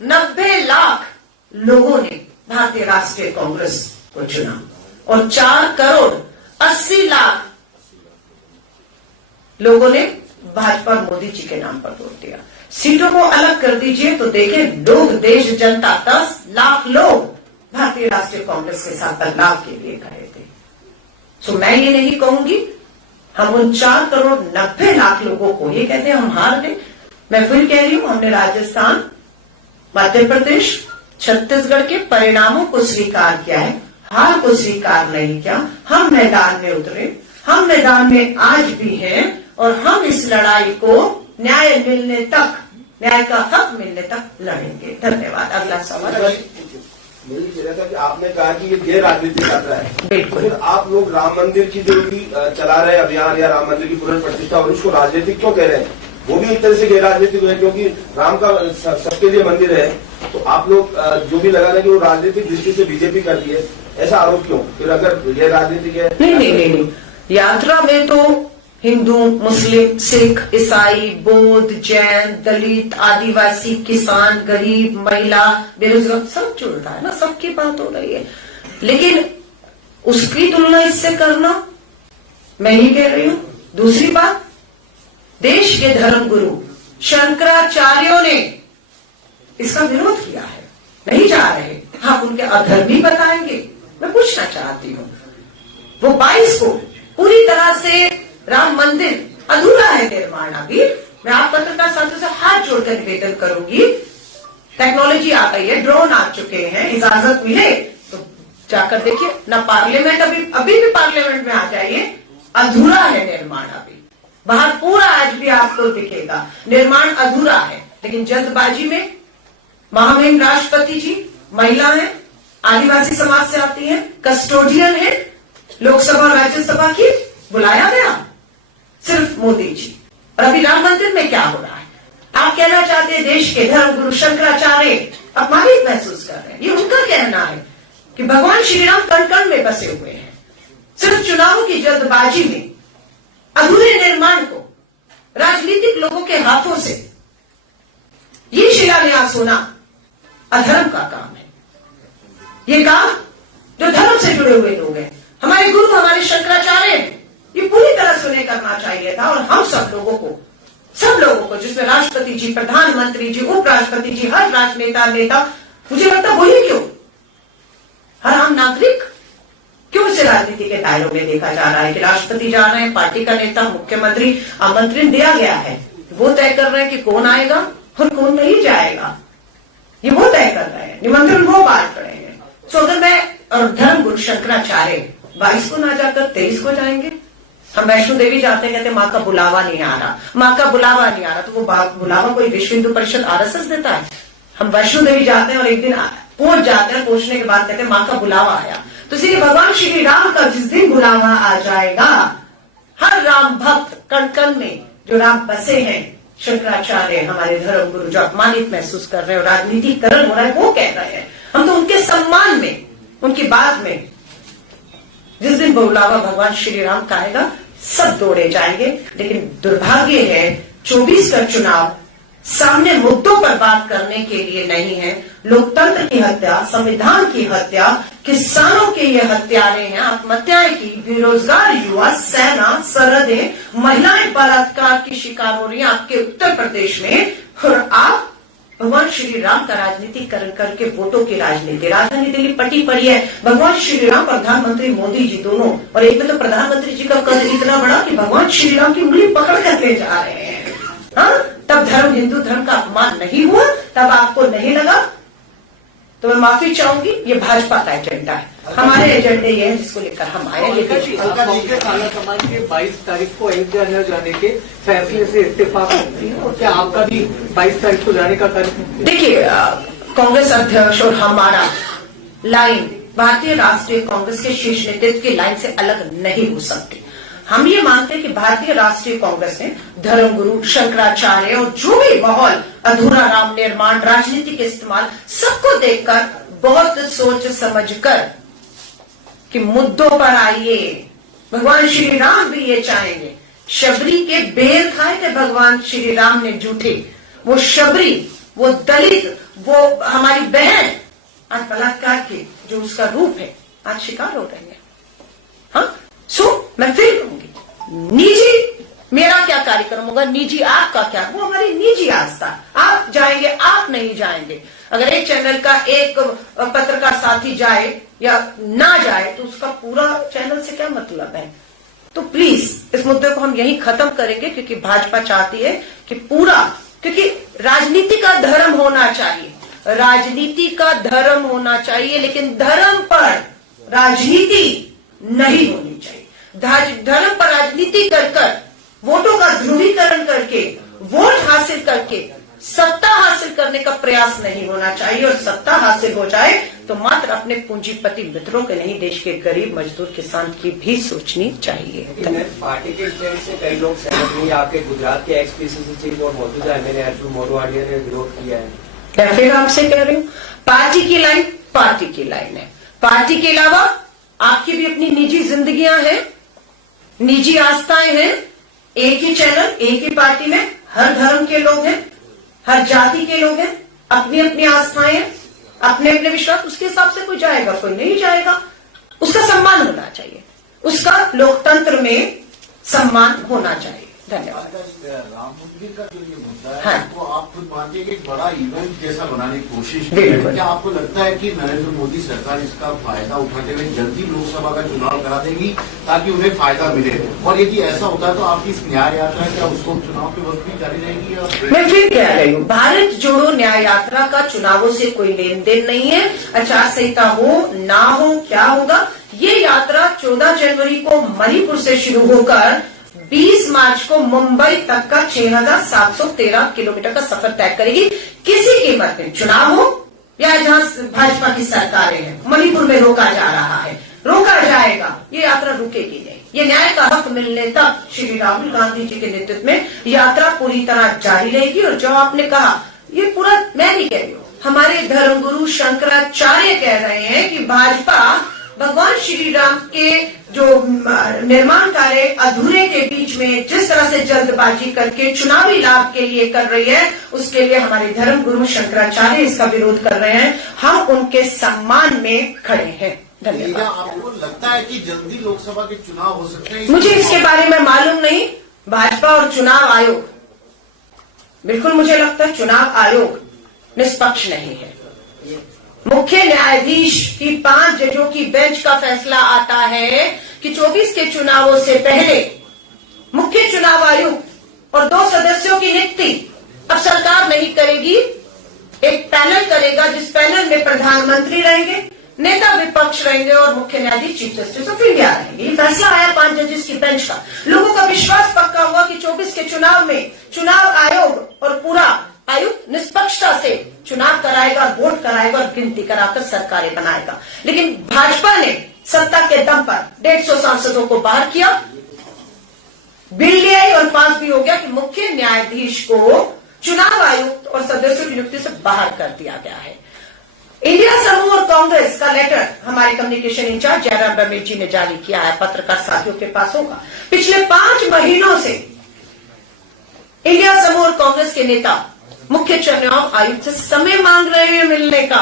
90 लाख लोगों ने भारतीय राष्ट्रीय कांग्रेस को चुना और 4 करोड़ 80 लाख लोगों ने भाजपा मोदी जी के नाम पर वोट दिया। सीटों को अलग कर दीजिए तो देखें, लोग, देश, जनता, 10 लाख लोग भारतीय राष्ट्रीय कांग्रेस के साथ बदलाव के लिए खड़े थे। सो मैं ये नहीं कहूंगी हम उन 4 करोड़ 90 लाख लोगों को ये कहते हैं हम हार गए। मैं फिर कह रही हूं, हमने राजस्थान, मध्य प्रदेश, छत्तीसगढ़ के परिणामों को स्वीकार किया है, हार को स्वीकार नहीं किया। हम मैदान में उतरे, हम मैदान में आज भी हैं और हम इस लड़ाई को न्याय मिलने तक, न्याय का हक मिलने तक लड़ेंगे। धन्यवाद। अगला सवाल। मेरी कह रहा था कि आपने कहा कि ये गैर राजनीतिक यात्रा है, बिल्कुल। फिर आप लोग राम मंदिर की जो भी चला रहे अभियान या राम मंदिर की पुनर्प्रतिष्ठा और उसको राजनीतिक क्यों कह रहे हैं? वो भी एक तरह से गैर राजनीतिक है, क्योंकि राम का सबके लिए मंदिर है। तो आप लोग जो भी लगा रहे कि वो राजनीतिक दृष्टि से बीजेपी कर रही है, ऐसा आरोप क्यों? फिर अगर गैर राजनीतिक है। नहीं, यात्रा में तो हिंदू, मुस्लिम, सिख, ईसाई, बौद्ध, जैन, दलित, आदिवासी, किसान, गरीब, महिला, बेरोजगार सब जुड़ रहा है ना, सबकी बात हो रही है। लेकिन उसकी तुलना इससे करना मैं ही कह रही हूं। दूसरी बात, देश के धर्मगुरु शंकराचार्यों ने इसका विरोध किया है, नहीं जा रहे। आप उनके अधर्मी बताएंगे? मैं पूछना चाहती हूं, वो 22 को पूरी तरह से राम मंदिर अधूरा है निर्माण अभी। मैं आप पत्रकार साथियों से हाथ जोड़कर निवेदन करूंगी, टेक्नोलॉजी आ गई है, ड्रोन आ चुके हैं, इजाजत मिले तो जाकर देखिए ना। पार्लियामेंट अभी भी पार्लियामेंट में आ जाइए, अधूरा है निर्माण अभी। बाहर पूरा आज भी आपको दिखेगा निर्माण अधूरा है। लेकिन जल्दबाजी में महामहिम राष्ट्रपति जी महिला हैं, आदिवासी समाज से आती हैं, कस्टोडियन है लोकसभा और राज्यसभा की, बुलाया गया सिर्फ मोदी जी। और अभी राम मंदिर में क्या हो रहा है? आप कहना चाहते हैं देश के धर्मगुरु शंकराचार्य अपमानित महसूस कर रहे हैं। ये उनका कहना है कि भगवान श्री राम कण कण में बसे हुए हैं। सिर्फ चुनावों की जल्दबाजी में अधूरे निर्माण को राजनीतिक लोगों के हाथों से ये शिलान्यास होना अधर्म का काम है। ये काम जो धर्म से जुड़े हुए लोग हैं, हमारे गुरु, हमारे शंकराचार्य हैं, ये पूरी तरह से उन्हें करना चाहिए था। और हम सब लोगों को जिसमें राष्ट्रपति जी, प्रधानमंत्री जी, उपराष्ट्रपति जी, हर राजनेता नेता, मुझे लगता वही क्यों, हर आम नागरिक क्यों इसे राजनीति के दायरों में देखा जा रहा है कि राष्ट्रपति जा रहे हैं, पार्टी का नेता, मुख्यमंत्री, आमंत्रण दिया गया है, वो तय कर रहे हैं कि कौन आएगा और कौन नहीं जाएगा। ये वो तय कर रहे हैं, निमंत्रण वो बांट रहे हैं। सो अगर मैं और धर्म गुरु शंकराचार्य 22 को ना जाकर 23 को जाएंगे, हम वैष्णो देवी जाते हैं, कहते माँ का बुलावा नहीं आ रहा, माँ का बुलावा नहीं आ रहा, तो वो बुलावा कोई विश्व हिंदू परिषद आरएसएस देता है? हम वैष्णो देवी जाते हैं और एक दिन पहुंच जाते हैं, पहुंचने के बाद कहते हैं माँ का बुलावा आया। तो इसलिए भगवान श्री राम का जिस दिन बुलावा आ जाएगा, हर राम भक्त कण कण में जो राम बसे हैं, शंकराचार्य हमारे धर्म गुरु जो अपमानित महसूस कर रहे हैं और राजनीतिकरण हो रहा है, वो कह रहे हैं, हम तो उनके सम्मान में, उनकी बात में जिस दिन बुलावा भगवान श्री राम का आएगा, सब दौड़े जाएंगे। लेकिन दुर्भाग्य है 24 का चुनाव सामने मुद्दों पर बात करने के लिए नहीं है। लोकतंत्र की हत्या, संविधान की हत्या, किसानों के ये हत्यारे हैं, आत्महत्याएं की, बेरोजगार युवा, सेना, सरहदें, महिलाएं बलात्कार की शिकार हो रही हैं आपके उत्तर प्रदेश में। और आप भगवान श्री राम का राजनीतिकरण करके वोटों की राजनीति, राजधानी दिल्ली पटी पड़ी है। भगवान श्री राम, प्रधानमंत्री मोदी जी दोनों, और एक में तो प्रधानमंत्री जी का कद इतना बड़ा कि भगवान श्री राम की उंगली पकड़ कर ले जा रहे हैं। हाँ, तब धर्म, हिंदू धर्म का अपमान नहीं हुआ, तब आपको नहीं लगा, तो मैं माफी चाहूंगी। ये भाजपा का एजेंडा है, हमारे एजेंडे ये है जिसको लेकर हम आए। काला समाज के 22 तारीख को अयोध्या न जाने के फैसले से इत्तेफाक करती है, और क्या आपका भी 22 तारीख को जाने का कार्यक्रम? देखिए, कांग्रेस अध्यक्ष और हमारा लाइन भारतीय राष्ट्रीय कांग्रेस के शीर्ष नेतृत्व की लाइन से अलग नहीं हो सकती। हम ये मानते हैं कि भारतीय राष्ट्रीय कांग्रेस ने धर्मगुरु, शंकराचार्य और जो भी माहौल, अधूरा राम निर्माण, राजनीति के इस्तेमाल, सबको देखकर बहुत सोच समझकर कि मुद्दों पर आइए। भगवान श्री राम भी ये चाहेंगे। शबरी के बेर खाए थे भगवान श्री राम ने झूठे। वो शबरी, वो दलित, वो हमारी बहन आज बलात्कार के जो उसका रूप है आज शिकार हो रही है। हाँ, मैं फिर कहूंगी, निजी मेरा क्या कार्यक्रम होगा, निजी आपका क्या, वो हमारी निजी आस्था। आप जाएंगे, आप नहीं जाएंगे। अगर एक चैनल का एक पत्रकार साथी जाए या ना जाए तो उसका पूरा चैनल से क्या मतलब है। तो प्लीज इस मुद्दे को हम यहीं खत्म करेंगे, क्योंकि भाजपा चाहती है कि पूरा, क्योंकि राजनीति का धर्म होना चाहिए, राजनीति का धर्म होना चाहिए, लेकिन धर्म पर राजनीति नहीं होनी चाहिए। धर्म पर राजनीति कर वोटों का ध्रुवीकरण करके, वोट हासिल करके सत्ता हासिल करने का प्रयास नहीं होना चाहिए। और सत्ता हासिल हो जाए तो मात्र अपने पूंजीपति मित्रों के नहीं, देश के गरीब मजदूर किसान की भी सोचनी चाहिए। पार्टी के स्टैंड से कई लोग सहमत नहीं। आपके गुजरात के एक्स पीसीसी चीफ और मौजूदा एमएलए अर्जुन मोरवाडिया ने विरोध किया है। क्या फिर आपसे कह रही हूँ, पार्टी की लाइन पार्टी की लाइन है। पार्टी के अलावा आपकी भी अपनी निजी जिंदगियां हैं, निजी आस्थाएं हैं। एक ही चैनल, एक ही पार्टी में हर धर्म के लोग हैं, हर जाति के लोग हैं, अपनी अपनी आस्थाएं हैं, अपने अपने विश्वास। उसके हिसाब से कोई जाएगा, कोई नहीं जाएगा। उसका सम्मान होना चाहिए, उसका लोकतंत्र में सम्मान होना चाहिए। धन्यवाद। राम मंदिर का जो ये मुद्दा है, हाँ। तो आप खुद मानते हैं कि एक बड़ा इवेंट जैसा बनाने की कोशिश की बिल्कुल। है। क्या आपको लगता है कि नरेंद्र मोदी सरकार इसका फायदा उठाते हुए जल्दी लोकसभा का चुनाव करा देगी ताकि उन्हें फायदा मिले? और यदि ऐसा होता है तो आपकी इस न्याय यात्रा क्या उसको चुनाव के वक्त भी जारी रहेगी? या मैं फिर कह रही हूँ, भारत जोड़ो न्याय यात्रा का चुनावों से कोई लेन देन नहीं है। आचार संहिता हो ना हो, क्या होगा, ये यात्रा 14 जनवरी को मणिपुर से शुरू होकर 20 मार्च को मुंबई तक का 6,713 किलोमीटर का सफर तय करेगी। किसी कीमत में चुनाव हो या जहां भाजपा की सरकारें हैं, मणिपुर में रोका जा रहा है, रोका जाएगा, ये यात्रा रुकेगी नहीं। ये न्याय का हक मिलने तक श्री राहुल गांधी जी के नेतृत्व में यात्रा पूरी तरह जारी रहेगी। और जो आपने कहा, ये पूरा मैं नहीं कह रही हूँ, हमारे धर्मगुरु शंकराचार्य कह रहे हैं कि भाजपा भगवान श्री राम के जो निर्माण कार्य अधूरे के बीच में जिस तरह से जल्दबाजी करके चुनावी लाभ के लिए कर रही है, उसके लिए हमारे धर्म गुरु शंकराचार्य इसका विरोध कर रहे हैं। हम उनके सम्मान में खड़े हैं। धन्यवाद। आपको लगता है कि जल्दी लोकसभा के चुनाव हो सकते हैं? मुझे इसके बारे में मालूम नहीं। भाजपा और चुनाव आयोग, बिल्कुल मुझे लगता है चुनाव आयोग निष्पक्ष नहीं है। मुख्य न्यायाधीश की 5 जजों की बेंच का फैसला आता है कि 24 के चुनावों से पहले मुख्य चुनाव आयुक्त और 2 सदस्यों की नियुक्ति अब सरकार नहीं करेगी, एक पैनल करेगा, जिस पैनल में प्रधानमंत्री रहेंगे, नेता विपक्ष रहेंगे और मुख्य न्यायाधीश चीफ जस्टिस ऑफ इंडिया रहेंगे। ये फैसला आया 5 जजेस की बेंच का। लोगों का विश्वास पक्का हुआ कि 24 के चुनाव में चुनाव आयोग और पूरा आयुक्त निष्पक्षता से चुनाव कराएगा, वोट कराएगा और गिनती कराकर सरकारें बनाएगा। लेकिन भाजपा ने सत्ता के दम पर 150 सांसदों को बाहर किया, बिल ले आई और पास भी हो गया कि मुख्य न्यायाधीश को चुनाव आयुक्त और सदस्यों की नियुक्ति से बाहर कर दिया गया है। इंडिया समूह और कांग्रेस का लेटर हमारे कम्युनिकेशन इंचार्ज जयराम रमेश जी ने जारी किया है, पत्रकार साथियों के पास होगा। पिछले 5 महीनों से इंडिया समूह और कांग्रेस के नेता मुख्य चुनाव आयुक्त से समय मांग रहे हैं मिलने का,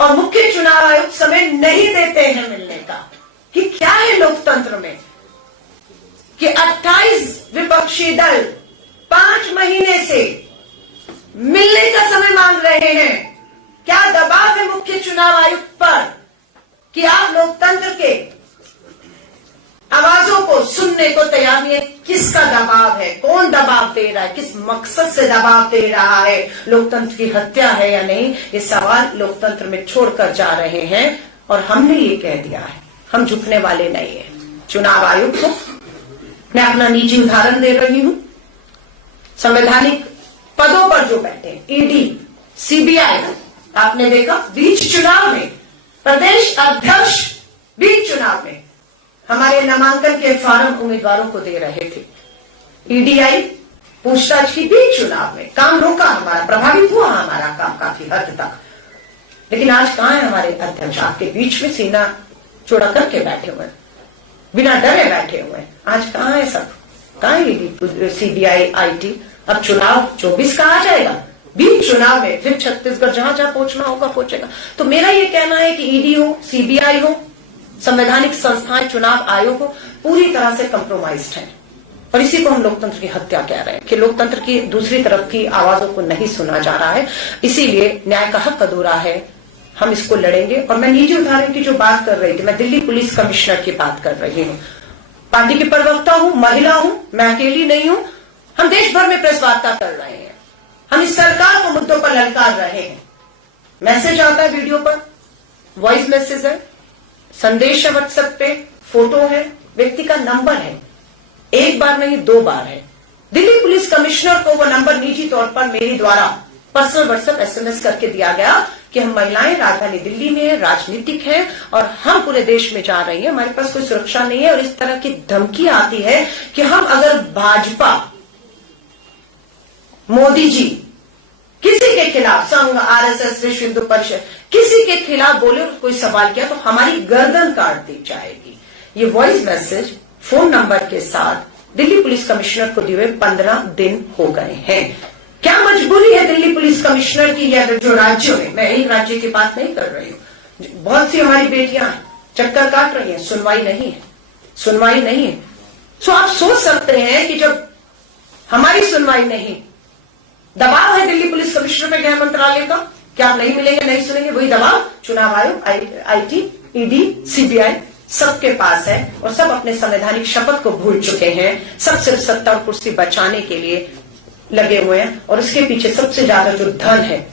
और मुख्य चुनाव आयुक्त समय नहीं देते हैं मिलने का। कि क्या है लोकतंत्र में कि 28 विपक्षी दल 5 महीने से मिलने का समय मांग रहे हैं। क्या दबाव है मुख्य चुनाव आयुक्त पर कि आप लोकतंत्र के आवाजों को सुनने को तैयार नहीं है? किसका दबाव है, कौन दबाव दे रहा है, किस मकसद से दबाव दे रहा है, लोकतंत्र की हत्या है या नहीं, ये सवाल लोकतंत्र में छोड़कर जा रहे हैं। और हमने ये कह दिया है, हम झुकने वाले नहीं है। चुनाव आयोग को मैं अपना निजी उदाहरण दे रही हूं, संवैधानिक पदों पर जो बैठे ईडी, सीबीआई, आपने देखा बीच चुनाव में प्रदेश अध्यक्ष बीच चुनाव में हमारे नामांकन के फॉर्म उम्मीदवारों को दे रहे थे। ईडीआई पूछताछ की बीच चुनाव में काम रोका, हमारा प्रभावित हुआ हमारा काम काफी हद तक। लेकिन आज कहां है हमारे अध्यक्ष? आपके बीच में सीना चौड़ा करके बैठे हुए, बिना डरे बैठे हुए। आज कहां है सब? कहां है सीबीआई, आईटी? अब चुनाव 24 का आ जाएगा, बीच चुनाव में फिर छत्तीसगढ़ जहां जहां पहुंचना होगा पहुंचेगा। तो मेरा ये कहना है कि ईडी हो, सीबीआई हो, संवैधानिक संस्थाएं, चुनाव आयोग हो, पूरी तरह से कंप्रोमाइज्ड है। और इसी को हम लोकतंत्र की हत्या कह रहे हैं कि लोकतंत्र की दूसरी तरफ की आवाजों को नहीं सुना जा रहा है। इसीलिए न्याय का हक अधूरा है, हम इसको लड़ेंगे। और मैं निजी उदाहरण की जो बात कर रही थी, मैं दिल्ली पुलिस कमिश्नर की बात कर रही हूँ। पार्टी की प्रवक्ता हूं, महिला हूं, मैं अकेली नहीं हूं। हम देश भर में प्रेस वार्ता कर रहे हैं, हम इस सरकार को मुद्दों पर ललकार रहे हैं। मैसेज आता है वीडियो पर, वॉइस मैसेज है, संदेश है व्हाट्सएप पे, फोटो है, व्यक्ति का नंबर है, एक बार नहीं 2 बार है। दिल्ली पुलिस कमिश्नर को वो नंबर निजी तौर पर मेरे द्वारा पर्सनल व्हाट्सएप SMS करके दिया गया कि हम महिलाएं राजधानी दिल्ली में हैं, राजनीतिक हैं और हम पूरे देश में जा रही हैं, हमारे पास कोई सुरक्षा नहीं है। और इस तरह की धमकी आती है कि हम अगर भाजपा, मोदी जी किसी के खिलाफ, संघ, RSS, विश्व हिंदू परिषद, किसी के खिलाफ बोले और कोई सवाल किया तो हमारी गर्दन काट दी जाएगी। ये वॉइस मैसेज फोन नंबर के साथ दिल्ली पुलिस कमिश्नर को दिए 15 दिन हो गए हैं। क्या मजबूरी है दिल्ली पुलिस कमिश्नर की या जो राज्यों में, मैं एक राज्य की बात नहीं कर रही हूं, बहुत सी हमारी बेटियां चक्कर काट रही हैं, सुनवाई नहीं है, सुनवाई नहीं है। सो आप सोच सकते हैं कि जब हमारी सुनवाई नहीं, दबाव है दिल्ली पुलिस कमिश्नर पे गृह मंत्रालय का कि आप नहीं मिलेंगे, नहीं सुनेंगे, वही दबाव चुनाव आयोग, आईटी, ईडी, सीबीआई सबके पास है। और सब अपने संवैधानिक शपथ को भूल चुके हैं, सब सिर्फ सत्ता और कुर्सी बचाने के लिए लगे हुए हैं। और उसके पीछे सबसे ज्यादा जो धन है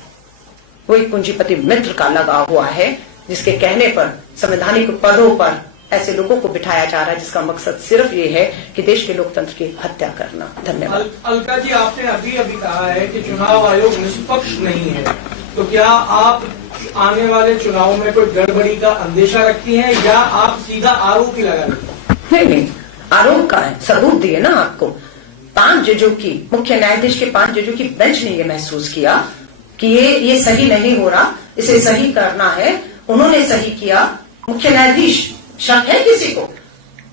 वो एक पूंजीपति मित्र का लगा हुआ है, जिसके कहने पर संवैधानिक पदों पर ऐसे लोगों को बिठाया जा रहा है जिसका मकसद सिर्फ ये है कि देश के लोकतंत्र की हत्या करना। धन्यवाद। अलका जी, आपने अभी अभी कहा है कि चुनाव आयोग निष्पक्ष नहीं है, तो क्या आप आने वाले चुनाव में कोई गड़बड़ी का अंदेशा रखती हैं या आप सीधा आरोप ही लगा रही हैं? नहीं, आरोप का है, सबूत दिए ना आपको। 5 जजों की, मुख्य न्यायाधीश के 5 जजों की बेंच ने ये महसूस किया कि ये सही नहीं हो रहा, इसे सही करना है। उन्होंने सही किया। मुख्य न्यायाधीश, शक है किसी को?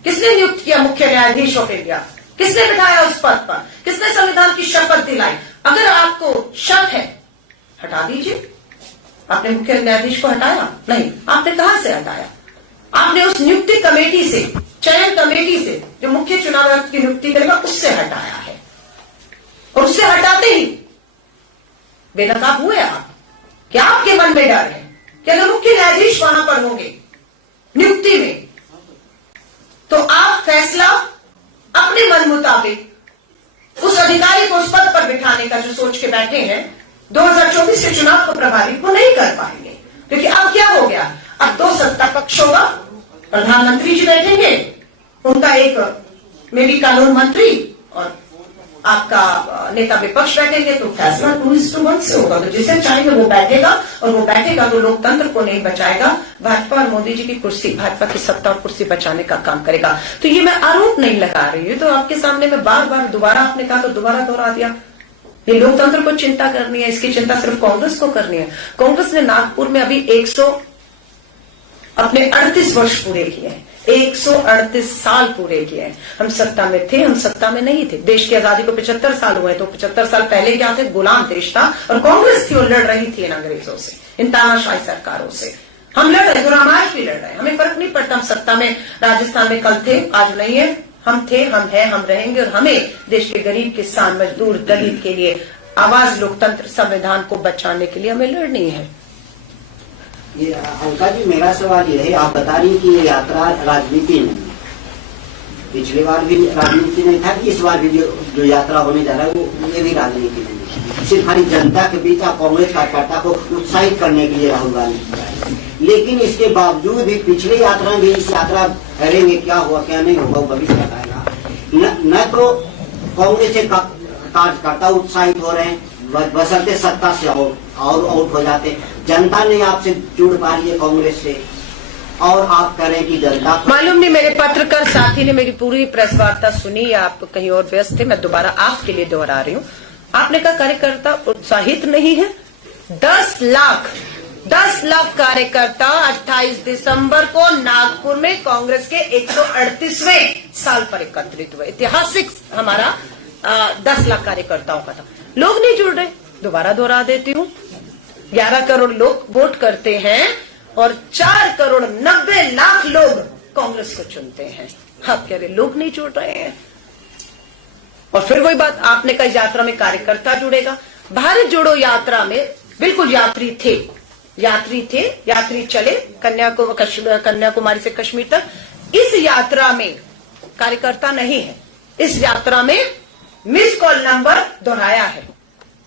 किसने नियुक्त किया मुख्य न्यायाधीश ऑफ इंडिया? किसने बिठाया उस पद पर? किसने संविधान की शपथ दिलाई? अगर आपको शक है, हटा दीजिए। आपने मुख्य न्यायाधीश को हटाया? नहीं। आपने कहां से हटाया? आपने उस नियुक्ति कमेटी से, चयन कमेटी से, जो मुख्य चुनाव आयुक्त की नियुक्ति करेगा, उससे हटाया है। और उससे हटाते ही बेनकाब हुए आप। क्या आपके मन में डर है कि अगर मुख्य न्यायाधीश वहां पर होंगे नियुक्ति में, तो आप फैसला अपने मन मुताबिक उस अधिकारी को उस पद पर बिठाने का जो सोच के बैठे हैं 2024 के चुनाव को प्रभावित वो नहीं कर पाएंगे। क्योंकि अब क्या हो गया, अब 2 सत्ता पक्ष होगा, प्रधानमंत्री जी बैठेंगे, उनका एक मेबी कानून मंत्री और आपका नेता विपक्ष बैठेंगे, तो फैसला 2:1 से होगा। तो जिसे चाहेंगे वो बैठेगा, और वो बैठेगा तो लोकतंत्र को नहीं बचाएगा, भाजपा और मोदी जी की कुर्सी, भाजपा की सत्ता और कुर्सी बचाने का काम करेगा। तो ये मैं आरोप नहीं लगा रही हूं, तो आपके सामने मैं बार बार दोबारा आपने कहा तो दोबारा दोहरा दिया। ये लोकतंत्र को चिंता करनी है, इसकी चिंता सिर्फ कांग्रेस को करनी है। कांग्रेस ने नागपुर में अभी 138 वर्ष पूरे किए हैं, 138 साल पूरे किए हैं। हम सत्ता में थे, हम सत्ता में नहीं थे। देश की आजादी को 75 साल हुए, तो 75 साल पहले क्या थे? गुलाम देश था और कांग्रेस थी और लड़ रही थी इन अंग्रेजों से, इन तानाशाही सरकारों से। हम लड़ रहे, तो हम आज भी लड़ रहे हैं, हमें फर्क नहीं पड़ता। हम सत्ता में राजस्थान में कल थे, आज नहीं है। हम थे, हम हैं, हम रहेंगे। और हमें देश के गरीब, किसान, मजदूर, दलित के लिए आवाज, लोकतंत्र, संविधान को बचाने के लिए हमें लड़नी है। ये अलका जी, मेरा सवाल ये है, आप बता रही कि ये यात्रा राजनीति नहीं, पिछली बार भी राजनीति नहीं था, इस बार भी जो यात्रा होने जा रहा है वो ये भी राजनीति नहीं, सिर्फ हमारी जनता के बीच आप कांग्रेस कार्यकर्ता को उत्साहित करने के लिए राहुल गांधी। लेकिन इसके बावजूद भी पिछली यात्रा में भी इस यात्रा करेंगे, क्या हुआ क्या नहीं होगा भविष्य बताएगा। न तो कांग्रेस के कार्यकर्ता उत्साहित हो रहे हैं, बशर्ते सत्ता से और आउट हो जाते। जनता नहीं आपसे जुड़ पा रही है कांग्रेस से, और आप करें कि जनता को मालूम नहीं, मेरे पत्रकार साथी ने मेरी पूरी प्रेस वार्ता सुनी, आप कहीं और व्यस्त थे, मैं दोबारा आपके लिए दोहरा रही हूँ। आपने कहा कार्यकर्ता उत्साहित नहीं है। 10 लाख कार्यकर्ता 28 दिसंबर को नागपुर में कांग्रेस के 138वें साल पर एकत्रित हुए। ऐतिहासिक हमारा 10 लाख कार्यकर्ताओं का था। लोग नहीं जुड़ रहे, दोबारा दोहरा देती हूँ। 11 करोड़ लोग वोट करते हैं और 4 करोड़ 90 लाख लोग कांग्रेस को चुनते हैं। आप कह रहे लोग नहीं जुड़ रहे हैं। और फिर वही बात, आपने कहा यात्रा में कार्यकर्ता जुड़ेगा। भारत जोड़ो यात्रा में बिल्कुल यात्री थे, यात्री चले कन्याकुमारी से कश्मीर तक। इस यात्रा में कार्यकर्ता नहीं है। इस यात्रा में मिस कॉल नंबर दोहराया है।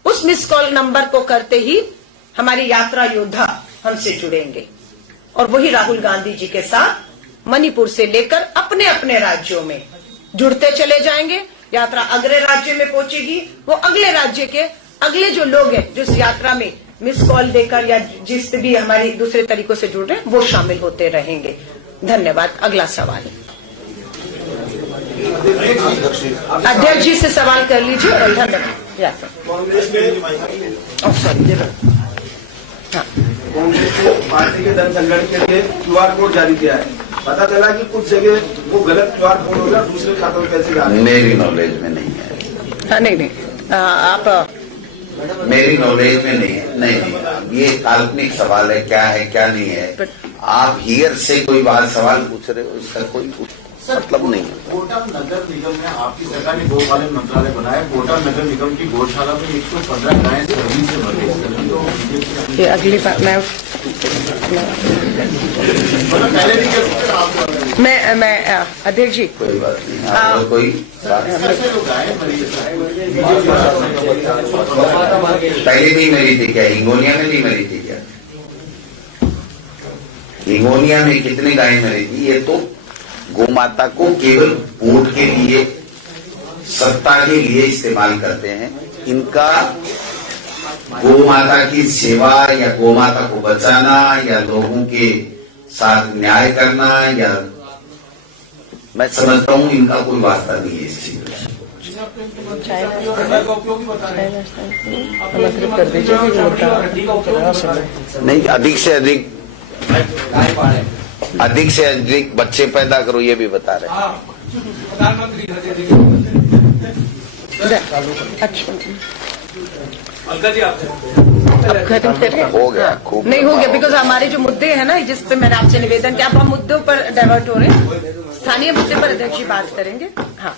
उस मिस कॉल नंबर को करते ही हमारी यात्रा योद्धा हमसे जुड़ेंगे और वही राहुल गांधी जी के साथ मणिपुर से लेकर अपने अपने राज्यों में जुड़ते चले जाएंगे। यात्रा अगले राज्य में पहुंचेगी, वो अगले राज्य के अगले जो लोग हैं जो इस यात्रा में मिस कॉल देकर या जिस भी हमारी दूसरे तरीकों से जुड़ रहे हैं वो शामिल होते रहेंगे। धन्यवाद। अगला सवाल अध्यक्ष जी से सवाल कर लीजिए। धन्यवाद। कांग्रेस ने कांग्रेस ने पार्टी के धन संग्रहण के लिए QR कोड जारी किया है। पता चला कि कुछ जगह वो गलत QR कोड होगा, दूसरे खातों में पैसे जा रहे हैं। मेरी नॉलेज में नहीं है। नहीं आप मेरी नॉलेज में नहीं है। नहीं, ये काल्पनिक सवाल है, क्या है क्या नहीं है। आप हियर से कोई बात सवाल पूछ रहे हो, इसका कोई मतलब नहीं है। कोटा नगर निगम में आपकी सरकार ने गोपालन मंत्रालय बनाया। कोटा नगर निगम की गौशाला में 115 गायें जमीन से मर गई। ये अगली बार मैं अध्यक्ष जी कोई बात नहीं। कोई पहले नहीं मरी थी क्या? हिंगोलिया में नहीं मरी थी क्या? हिंगोलिया में कितने गायें मरी थी? ये तो गोमाता को केवल वोट के लिए, सत्ता के लिए इस्तेमाल करते हैं। इनका गोमाता की सेवा या गोमाता को बचाना या लोगों के साथ न्याय करना, या मैं समझता हूं इनका कोई वास्ता नहीं है इस चीज नहीं। अधिक से अधिक बच्चे पैदा करो, ये भी बता रहे हैं। अलका जी खत्म करें। हो गया, खूब नहीं हो गया, बिकॉज हमारे जो मुद्दे हैं ना जिस पे मैंने आपसे निवेदन किया, अब हम मुद्दों पर डाइवर्ट हो रहे हैं। स्थानीय मुद्दे पर अध्यक्ष जी बात करेंगे। हाँ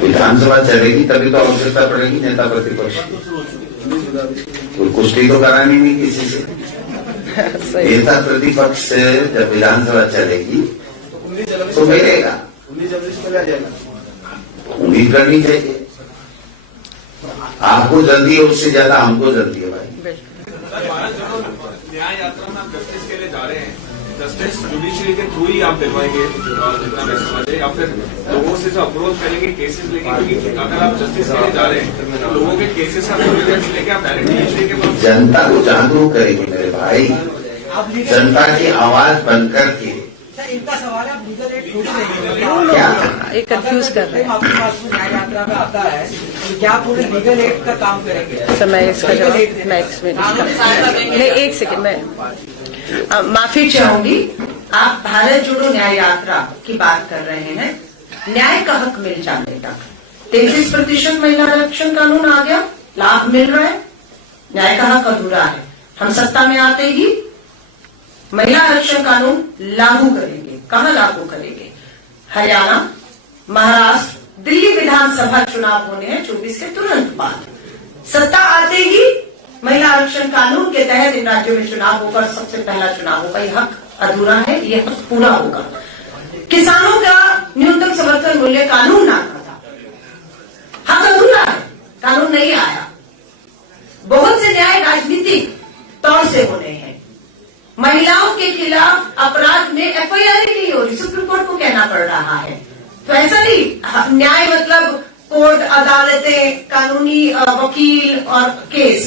विधानसभा चलेगी तभी तो आवश्यकता पड़ेगी नेता प्रतिपक्ष। कोई कुश्ती तो करानी नहीं किसी से। नेता प्रतिपक्ष से जब विधानसभा चलेगी तो मिलेगा, 19 जनवरी से मिला जाएगा। उम्मीद करनी चाहिए। आपको जल्दी है, उससे ज्यादा हमको जल्दी है भाई। न्याय यात्रा में आप जस्टिस के लिए जा रहे हैं, जस्टिस जुडिशरी के थ्रू ही आप दिलवाएंगे जितना मैं समझे, या फिर लोगों से जो अप्रोच करेंगे केसेस लेके? क्योंकि अगर आप जस्टिस के लिए जा रहे हैं तो लोगों के केसेस का एविडेंस लेके आप डायरेक्ट जुडिशरी के पास जनता को जागरूक करेंगे मेरे भाई, जनता की आवाज बनकर के। इनका सवाल है, आप लीगल एड क्या एक कंफ्यूज कर रहे हैं। आपके पास न्याय यात्रा में आता है तो क्या पूरे लीगल एड का काम करेंगे? सर मैं इसका जवाब मैं इसमें नहीं, एक सेकंड मैं माफी चाहूंगी। आप भारत जोड़ो न्याय यात्रा की बात कर रहे हैं। न्याय का हक मिल जाने तक 33% महिला आरक्षण कानून आ गया, लाभ मिल रहा है, न्याय का हक अधूरा है। हम सत्ता में आते ही महिला आरक्षण कानून लागू करेंगे। कहां लागू करेंगे? हरियाणा, महाराष्ट्र, दिल्ली विधानसभा चुनाव होने हैं 24 के तुरंत बाद। सत्ता आते ही महिला आरक्षण कानून के तहत इन राज्यों में चुनाव होगा, सबसे पहला चुनाव होगा। यह हक अधूरा है, यह हक पूरा होगा। किसानों का न्यूनतम समर्थन मूल्य कानून ना था, हक अधूरा है, कानून नहीं आया। बहुत से न्याय राजनीतिक तौर से होने हैं। महिलाओं के खिलाफ अपराध में FIR नहीं हो रही, सुप्रीम कोर्ट को कहना पड़ रहा है। तो ऐसा नहीं न्याय मतलब कोर्ट, अदालतें, कानूनी वकील और केस,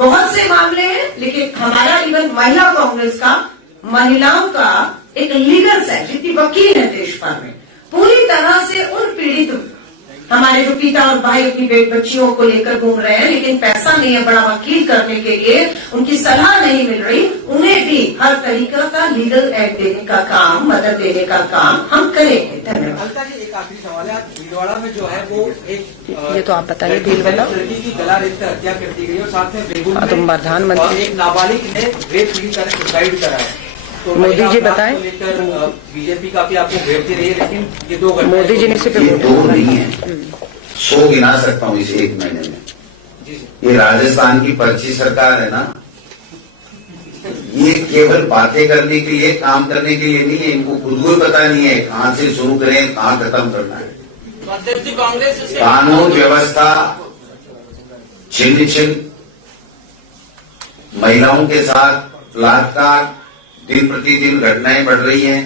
बहुत से मामले हैं, लेकिन हमारा इवन महिला कांग्रेस का, महिलाओं का एक लीगल सेल, जितनी वकील है देश भर में, पूरी तरह से उन पीड़ित, हमारे जो पिता और भाई अपनी बच्चियों को लेकर घूम रहे हैं, लेकिन पैसा नहीं है बड़ा वकील करने के लिए, उनकी सलाह नहीं मिल रही, उन्हें भी हर तरीका का लीगल एड देने का काम, मदद देने का काम हम करेंगे। धन्यवाद। अलका जी, एक आखिरी सवाल है। भीलवाड़ा में जो है वो एक ये तो आप बताइए, भीलवाड़ा लड़की की गला रेत कर हत्या कर दी गई और साथ में बेगून हाँ, तो में प्रधानमंत्री और एक नाबालिग ने रेप पीड़ित कर सुसाइड करा है। तो मोदी जी बताएं। लेकर बीजेपी काफी आपको घेरती रही है, लेकिन ये दो घटनाएं मोदी जी ने इसे पे ये दो नहीं है, 100 गिना सकता हूँ इसे एक महीने में। जी जी। ये राजस्थान की पर्ची सरकार है ना, ये केवल बातें करने के लिए, काम करने के लिए नहीं है। इनको खुद को ही पता नहीं है कहां से शुरू करें, कहां खत्म करना है। कांग्रेस कानून व्यवस्था छिन्न छिन्न, महिलाओं के साथ बलात्कार, दिन प्रतिदिन घटनाएं बढ़ रही हैं।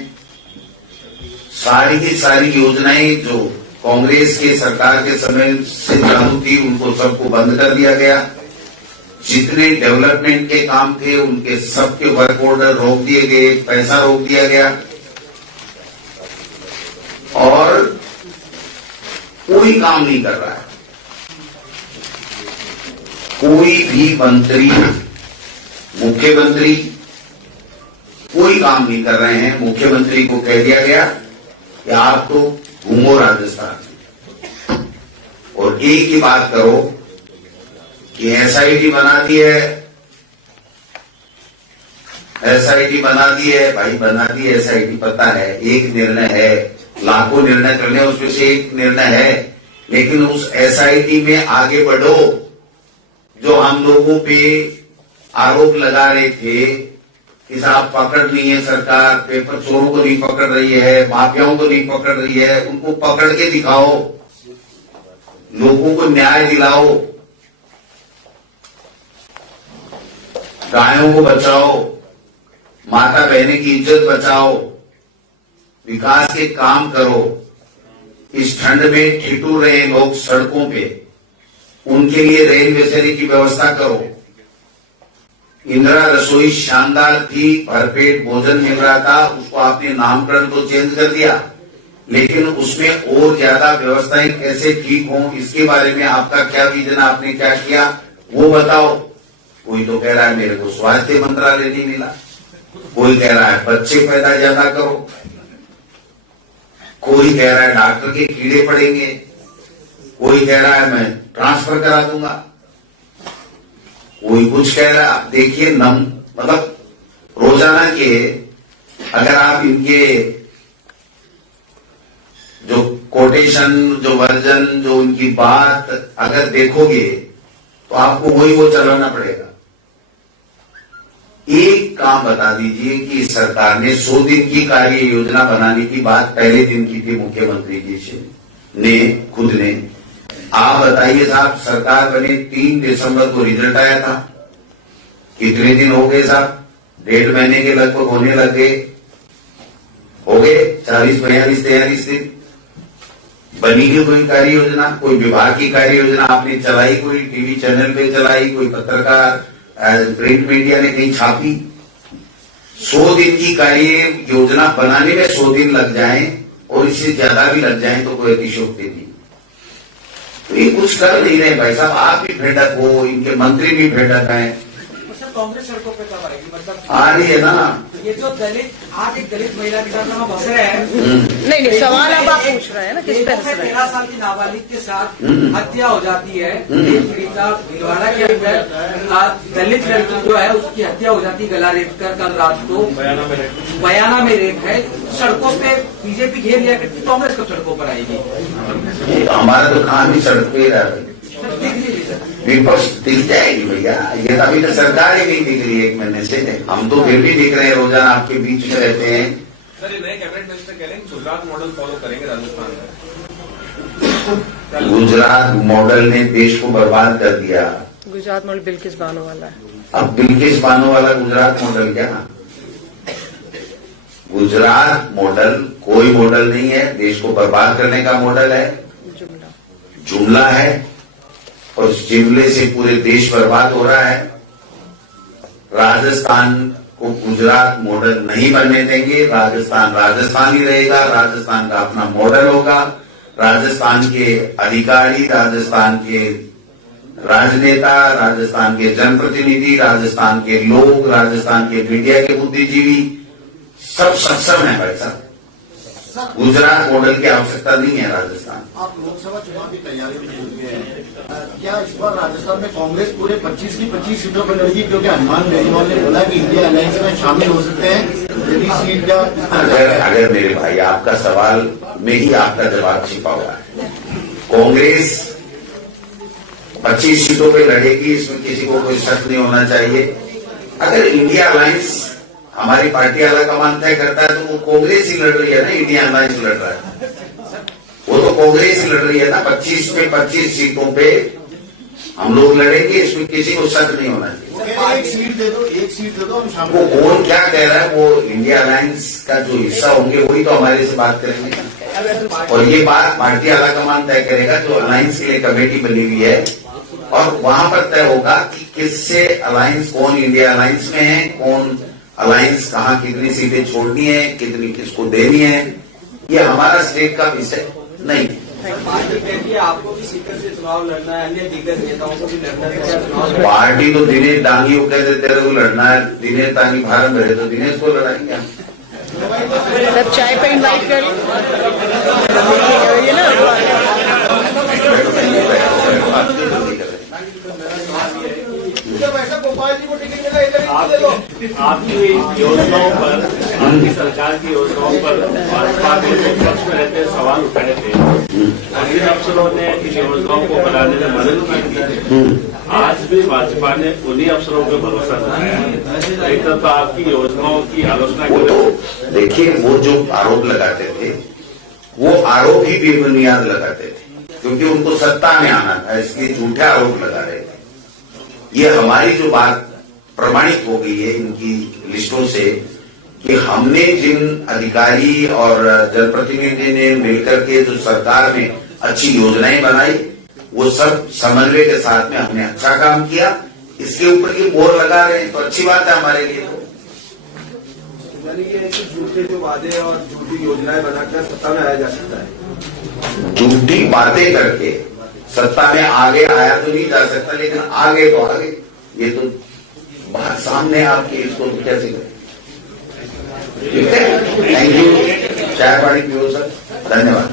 सारी की सारी योजनाएं जो कांग्रेस के सरकार के समय से चालू थी, उनको सबको बंद कर दिया गया। जितने डेवलपमेंट के काम थे उनके सबके वर्क ऑर्डर रोक दिए गए, पैसा रोक दिया गया, और कोई काम नहीं कर रहा है। कोई भी मंत्री, मुख्यमंत्री कोई काम नहीं कर रहे हैं। मुख्यमंत्री को कह दिया गया कि आप तो घूमो राजस्थान और एक ही बात करो कि एसआईटी बना दी है, एसआईटी बना दी है, भाई बना दी है एसआईटी, पता है एक निर्णय है, लाखों निर्णय करने उसमें से एक निर्णय है, लेकिन उस एसआईटी में आगे बढ़ो। जो हम लोगों पे आरोप लगा रहे थे कि साहब पकड़ नहीं है सरकार, पेपर चोरों को नहीं पकड़ रही है, माफियाओं को नहीं पकड़ रही है, उनको पकड़ के दिखाओ, लोगों को न्याय दिलाओ, गायों को बचाओ, माता बहने की इज्जत बचाओ, विकास के काम करो। इस ठंड में ठिठुर रहे लोग सड़कों पे, उनके लिए रेल बेचने की व्यवस्था करो। इंदिरा रसोई शानदार थी, भरपेट भोजन मिल रहा था, उसको आपने नामकरण तो चेंज कर दिया, लेकिन उसमें और ज्यादा व्यवस्थाएं कैसे ठीक हों, इसके बारे में आपका क्या विजन, आपने क्या किया वो बताओ। कोई तो कह रहा है मेरे को स्वास्थ्य मंत्रालय नहीं मिला, कोई कह रहा है बच्चे पैदा ज्यादा करो, कोई कह रहा है डॉक्टर के कीड़े पड़ेंगे, कोई कह रहा है मैं ट्रांसफर करा दूंगा, कोई कुछ कह रहा है। देखिए मतलब रोजाना के अगर आप इनके जो कोटेशन, जो वर्जन, जो उनकी बात अगर देखोगे तो आपको वही वो चलाना पड़ेगा। एक काम बता दीजिए कि सरकार ने 100 दिन की कार्य योजना बनाने की बात पहले दिन की थी मुख्यमंत्री जी ने खुद ने। आप बताइए साहब, सरकार बने 3 दिसंबर को रिजल्ट आया था, कितने दिन हो गए साहब? 1.5 महीने के लगभग होने लग गए, हो गए 40, 42, 43 दिन। बनी नहीं कोई कार्य योजना, कोई विभाग की कार्य योजना आपने चलाई, कोई टीवी चैनल पे चलाई, कोई पत्रकार प्रिंट मीडिया ने कहीं छापी। 100 दिन की कार्य योजना बनाने में 100 दिन लग जाएं और इससे ज्यादा भी लग जाएं तो कोई अतिशयोक्ति नहीं। तो ये कुछ कर नहीं रहे भाई साहब, आप भी भेड़क हो, इनके मंत्री भी भेड़क हैं। कांग्रेस सड़कों पे कब आएगी? मतलब आ रही है ना। ये जो दलित, आज एक दलित महिला के साथ हम बस रहे हैं, नहीं सवाल अब आप पूछ रहे हैं ना, किस तरह से 13 साल की नाबालिग के साथ हत्या हो जाती है। एक पीड़िता भीलवाड़ा के अंदर दलित लड़की जो है उसकी हत्या हो जाती है गला रेत कर। कल रात को बयाना में रेप है। सड़कों पे बीजेपी घेर लिया करती, कांग्रेस कब सड़कों पर आएगी? हमारा तो काम ही सड़क पे रहा है, विपक्ष दिख जाएगी भैया। ये अभी तो सरकार ही नहीं दिख रही है 1 महीने से, हम तो फिर भी दिख रहे हैं, रोजाना आपके बीच में रहते हैं। सर, ये नए कैबिनेट मिनिस्टर कह रहे हैं गुजरात मॉडल फॉलो करेंगे राजस्थान में। गुजरात मॉडल ने देश को बर्बाद कर दिया। गुजरात मॉडल बिल्किस बानो वाला है। अब बिल्किस बानो वाला गुजरात मॉडल क्या? गुजरात मॉडल कोई मॉडल नहीं है, देश को बर्बाद करने का मॉडल है, जुमला है, और इस जुमले से पूरे देश बर्बाद हो रहा है। राजस्थान को गुजरात मॉडल नहीं बनने देंगे। राजस्थान राजस्थान ही रहेगा, राजस्थान का अपना मॉडल होगा। राजस्थान के अधिकारी, राजस्थान के राजनेता, राजस्थान के जनप्रतिनिधि, राजस्थान के लोग, राजस्थान के मीडिया के बुद्धिजीवी सब सक्षम है भाई साहब। गुजरात मॉडल की आवश्यकता नहीं है राजस्थान। आप लोकसभा चुनाव की तैयारी में जुट गए हैं, क्या इस बार राजस्थान में कांग्रेस पूरे 25 की 25 सीटों पर लड़ेगी? क्योंकि हनुमान बेनीवाल ने बोला कि इंडिया अलायंस में शामिल हो सकते हैं यदि सीट का। अगर मेरे भाई आपका सवाल में ही आपका जवाब छिपा हुआ है। कांग्रेस 25 सीटों पे लड़ेगी, इसमें किसी को कोई शक नहीं होना चाहिए। अगर इंडिया अलायंस हमारी पार्टी आलाकमान तय करता है तो वो कांग्रेस ही लड़ रही है ना, इंडिया अलायंस लड़ रहा है, वो तो कांग्रेस ही लड़ रही है ना। 25 में 25 सीटों पे हम लोग लड़ेंगे, इसमें किसी को शक नहीं होना चाहिए। एक सीट दे दो, एक सीट दे दो, हम शामिल। वो कौन क्या कह रहा है, वो इंडिया अलायंस का जो हिस्सा होंगे वही तो हमारे से बात करेंगे, और ये बात पार्टी आलाकमान तय करेगा। जो अलायंस के लिए कमेटी बनी हुई है और वहां पर तय होगा कि किससे अलायंस, कौन इंडिया अलायंस में है, कौन अलायंस कहाँ कितनी सीटें छोड़नी है, कितनी किसको देनी है, ये हमारा स्टेट का विषय नहीं है। पार्टी कहती है आपको भी सीकर से चुनाव लड़ना है, अन्य दिग्गज नेताओं को भी लड़ना है, चुनाव पार्टी तो दिनेश दांगी को कहते तेरे को लड़ना है, दिनेश दांगी भारत में रहे तो दिनेश को लड़ाएंगे हम। सब चाय पे इनवाइट कर ये ना। आपकी योजनाओं पर, आपकी सरकार की योजनाओं पर भाजपा के विपक्ष में रहते सवाल उठाए थे, अन्य अफसरों ने इन योजनाओं को बनाने में मदद की थी। आज भी भाजपा ने उन्हीं अफसरों पर भरोसा दिखाया है। एक तरफ तो आपकी योजनाओं की आलोचना वो तो देखिए, वो जो आरोप लगाते थे वो आरोप ही बेबुनियाद लगाते थे, क्योंकि उनको सत्ता में आना था, इसलिए झूठे आरोप लगा रहे थे। ये हमारी जो बात प्रमाणित हो गई है इनकी लिस्टों से कि हमने जिन अधिकारी और जनप्रतिनिधि ने मिलकर के जो सरकार में अच्छी योजनाएं बनाई, वो सब समन्वय के साथ में हमने अच्छा काम किया। इसके ऊपर ये मोहर लगा रहे हैं तो अच्छी बात है हमारे लिए। यानी कि झूठे जो वादे और झूठी योजनाएं बनाकर सत्ता में आया जा सकता है। झूठी बातें करके सत्ता में आगे आया तो नहीं जा सकता, लेकिन आगे तो आगे, ये तो बात सामने आपकी, इसको तो कैसे करें। ठीक है, थैंक यू। चाय पानी पियो सर, धन्यवाद।